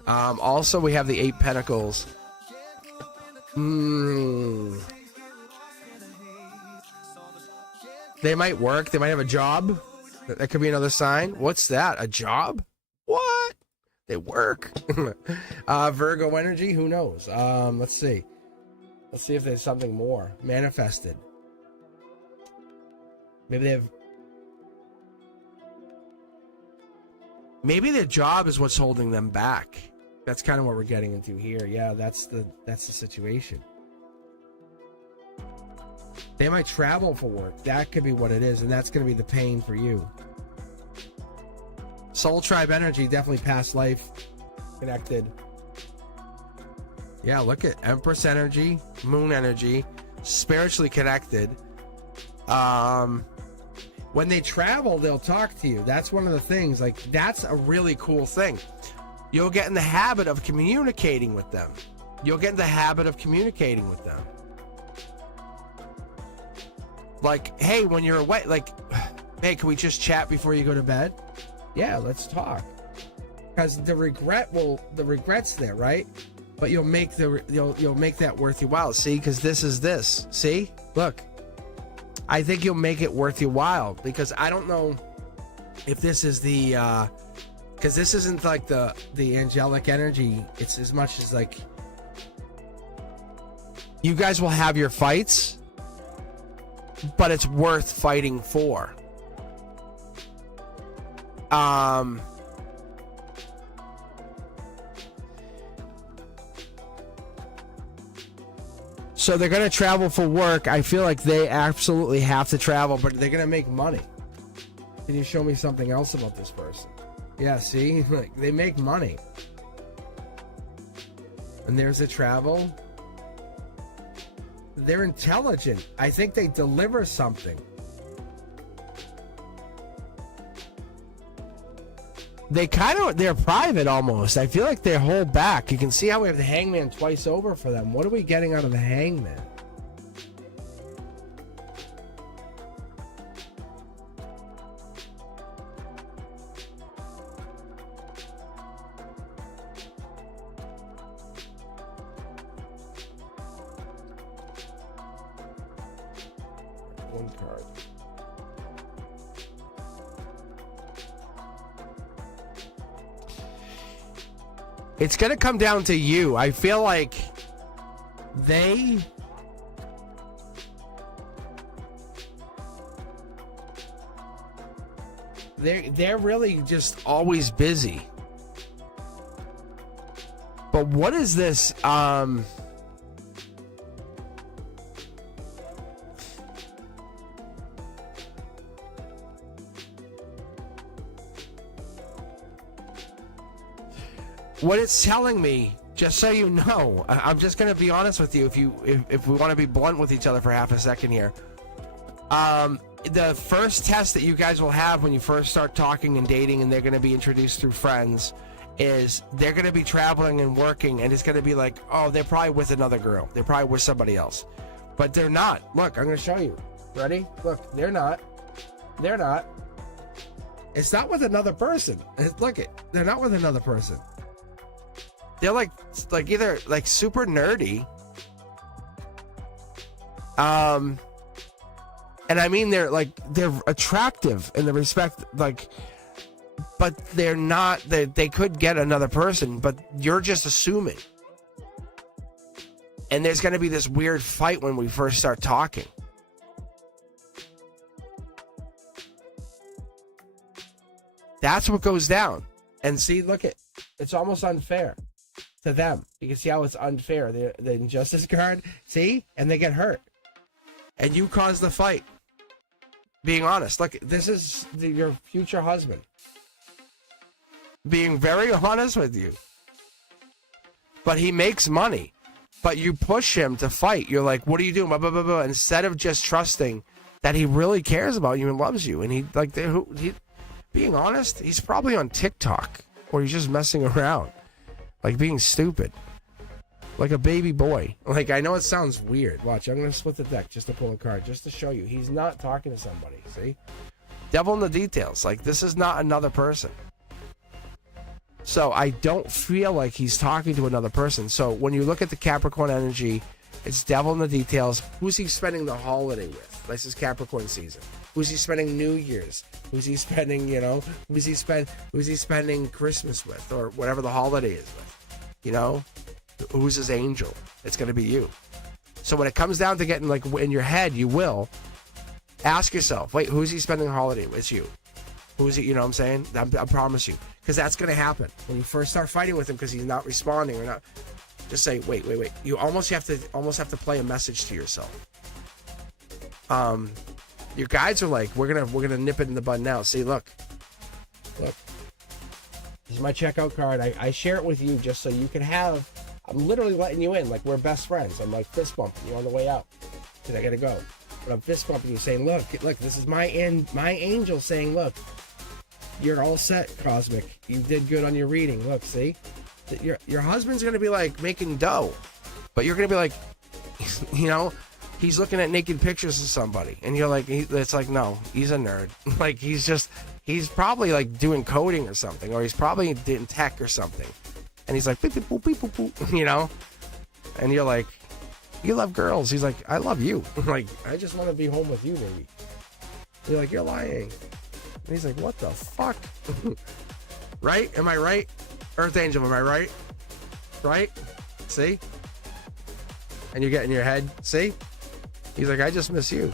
Also, we have the 8 Pentacles. They might work. They might have a job. That could be another sign. What's that? A job? What? They work. Virgo energy. Who knows? Let's see. Let's see if there's something more. Manifested. Maybe they have. Maybe their job is what's holding them back. That's kind of what we're getting into here. Yeah, that's the situation. They might travel for work. That could be what it is, and that's going to be the pain for you. Soul tribe energy, definitely past life connected. Yeah, look at Empress energy, Moon energy, spiritually connected. When they travel, they'll talk to you. That's one of the things. Like, that's a really cool thing. You'll get in the habit of communicating with them. You'll get in the habit of communicating with them. Like, hey, when you're away, like, hey, can we just chat before you go to bed? Yeah, let's talk. Because the regret's there, right? But you'll make that worth your while. See, because this is this. See, look. I think you'll make it worth your while, because I don't know if this is the because this isn't like the angelic energy. It's as much as like you guys will have your fights, but it's worth fighting for. So they're going to travel for work. I feel like they absolutely have to travel, but they're going to make money. Can you show me something else about this person? Yeah, see? Like, they make money. And there's a travel. They're intelligent. I think they deliver something. They're private almost. I feel like they hold back. You can see how we have the Hangman twice over for them. What are we getting out of the Hangman? One card. It's going to come down to you. I feel like they they're really just always busy. But what is this? What it's telling me, just so you know, I'm just gonna be honest with you. If we want to be blunt with each other for half a second here, the first test that you guys will have when you first start talking and dating, and they're gonna be introduced through friends, is they're gonna be traveling and working, and it's gonna be like, oh, they're probably with another girl, they're probably with somebody else, but they're not. Look, I'm gonna show you. Ready? Look, they're not. It's not with another person. Look it. They're not with another person. They're like either like super nerdy. And I mean they're attractive in the respect, like, but they're not. They could get another person, but you're just assuming. And there's going to be this weird fight when we first start talking. That's what goes down. And see, look at, it's almost unfair to them. You can see how it's unfair. The injustice card, see? And they get hurt. And you cause the fight. Being honest. Look, this is your future husband. Being very honest with you. But he makes money. But you push him to fight. You're like, what are you doing? Blah, blah, blah, blah. Instead of just trusting that he really cares about you and loves you. And being honest, he's probably on TikTok. Or he's just messing around. Like being stupid. Like a baby boy. Like, I know it sounds weird. Watch, I'm going to split the deck just to pull a card. Just to show you. He's not talking to somebody. See? Devil in the details. Like, this is not another person. So, I don't feel like he's talking to another person. So, when you look at the Capricorn energy, it's devil in the details. Who's he spending the holiday with? This is Capricorn season. Who's he spending New Year's? Who's he spending, who's he spending Christmas with? Or whatever the holiday is with? Who's his angel? It's going to be you. So when it comes down to getting, like, in your head, you will ask yourself, wait, who's he spending the holiday with? It's you. Who's he, you know what I'm saying? I promise you. Because that's going to happen. When you first start fighting with him because he's not responding or not, just say, wait. You almost have to play a message to yourself. Your guides are like, we're gonna nip it in the bud now. See, look. This is my checkout card. I share it with you just so you can have. I'm literally letting you in, like we're best friends. I'm like fist bumping you on the way out because I gotta go. But I'm fist bumping you, saying, look, this is my angel saying, look, you're all set, Cosmic. You did good on your reading. Look, see, your husband's gonna be like making dough, but you're gonna be like, he's looking at naked pictures of somebody, and you're like, it's like, no, he's a nerd. Like he's probably like doing coding or something, or he's probably in tech or something. And he's like, beep, beep, boop, beep, boop, boop, and you're like, you love girls. He's like, I love you. Like, I just want to be home with you, baby. You're like, you're lying. And he's like, what the fuck? Right? Am I right? Earth Angel, am I right? Right? See? And you get in your head, see? He's like, I just miss you.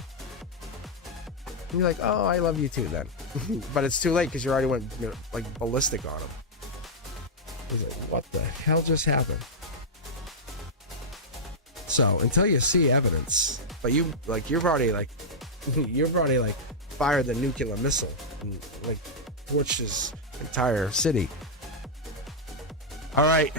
And you're like, oh, I love you too then. But it's too late because you already went like ballistic on him. He's like, what the hell just happened? So until you see evidence, but you've already fired the nuclear missile and like torched his entire city. All right,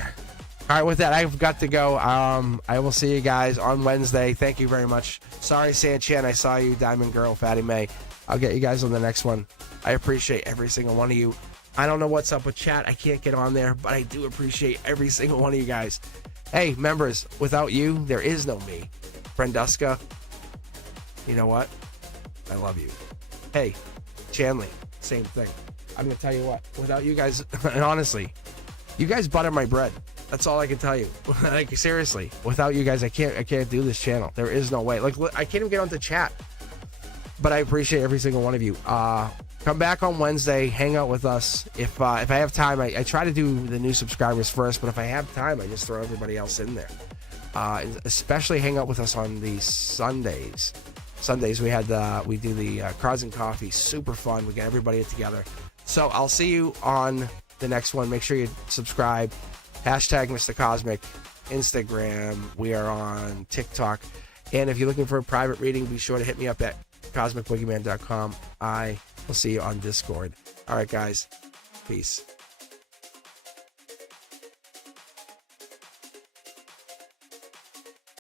with that, I've got to go. I will see you guys on Wednesday. Thank you very much. Sorry, Sanchan, I saw you, Diamond Girl, Fatty May. I'll get you guys on the next one. I appreciate every single one of you. I don't know what's up with chat. I can't get on there, but I do appreciate every single one of you guys. Hey, members, without you, there is no me. Brenduska, you know what? I love you. Hey, Chanley, same thing. I'm going to tell you what. Without you guys, and honestly, you guys butter my bread. That's all I can tell you. Like, seriously, without you guys, I can't do this channel. There is no way. Like, I can't even get onto chat. But I appreciate every single one of you. Come back on Wednesday, hang out with us. If I have time, I try to do the new subscribers first, but if I have time, I just throw everybody else in there. Especially hang out with us on these Sundays. Sundays we do the Cards and Coffee. Super fun. We get everybody together. So I'll see you on the next one. Make sure you subscribe. Hashtag Mr. Cosmic. Instagram. We are on TikTok. And if you're looking for a private reading, be sure to hit me up at cosmicboogeyman.com. I will see you on Discord. All right, guys. Peace.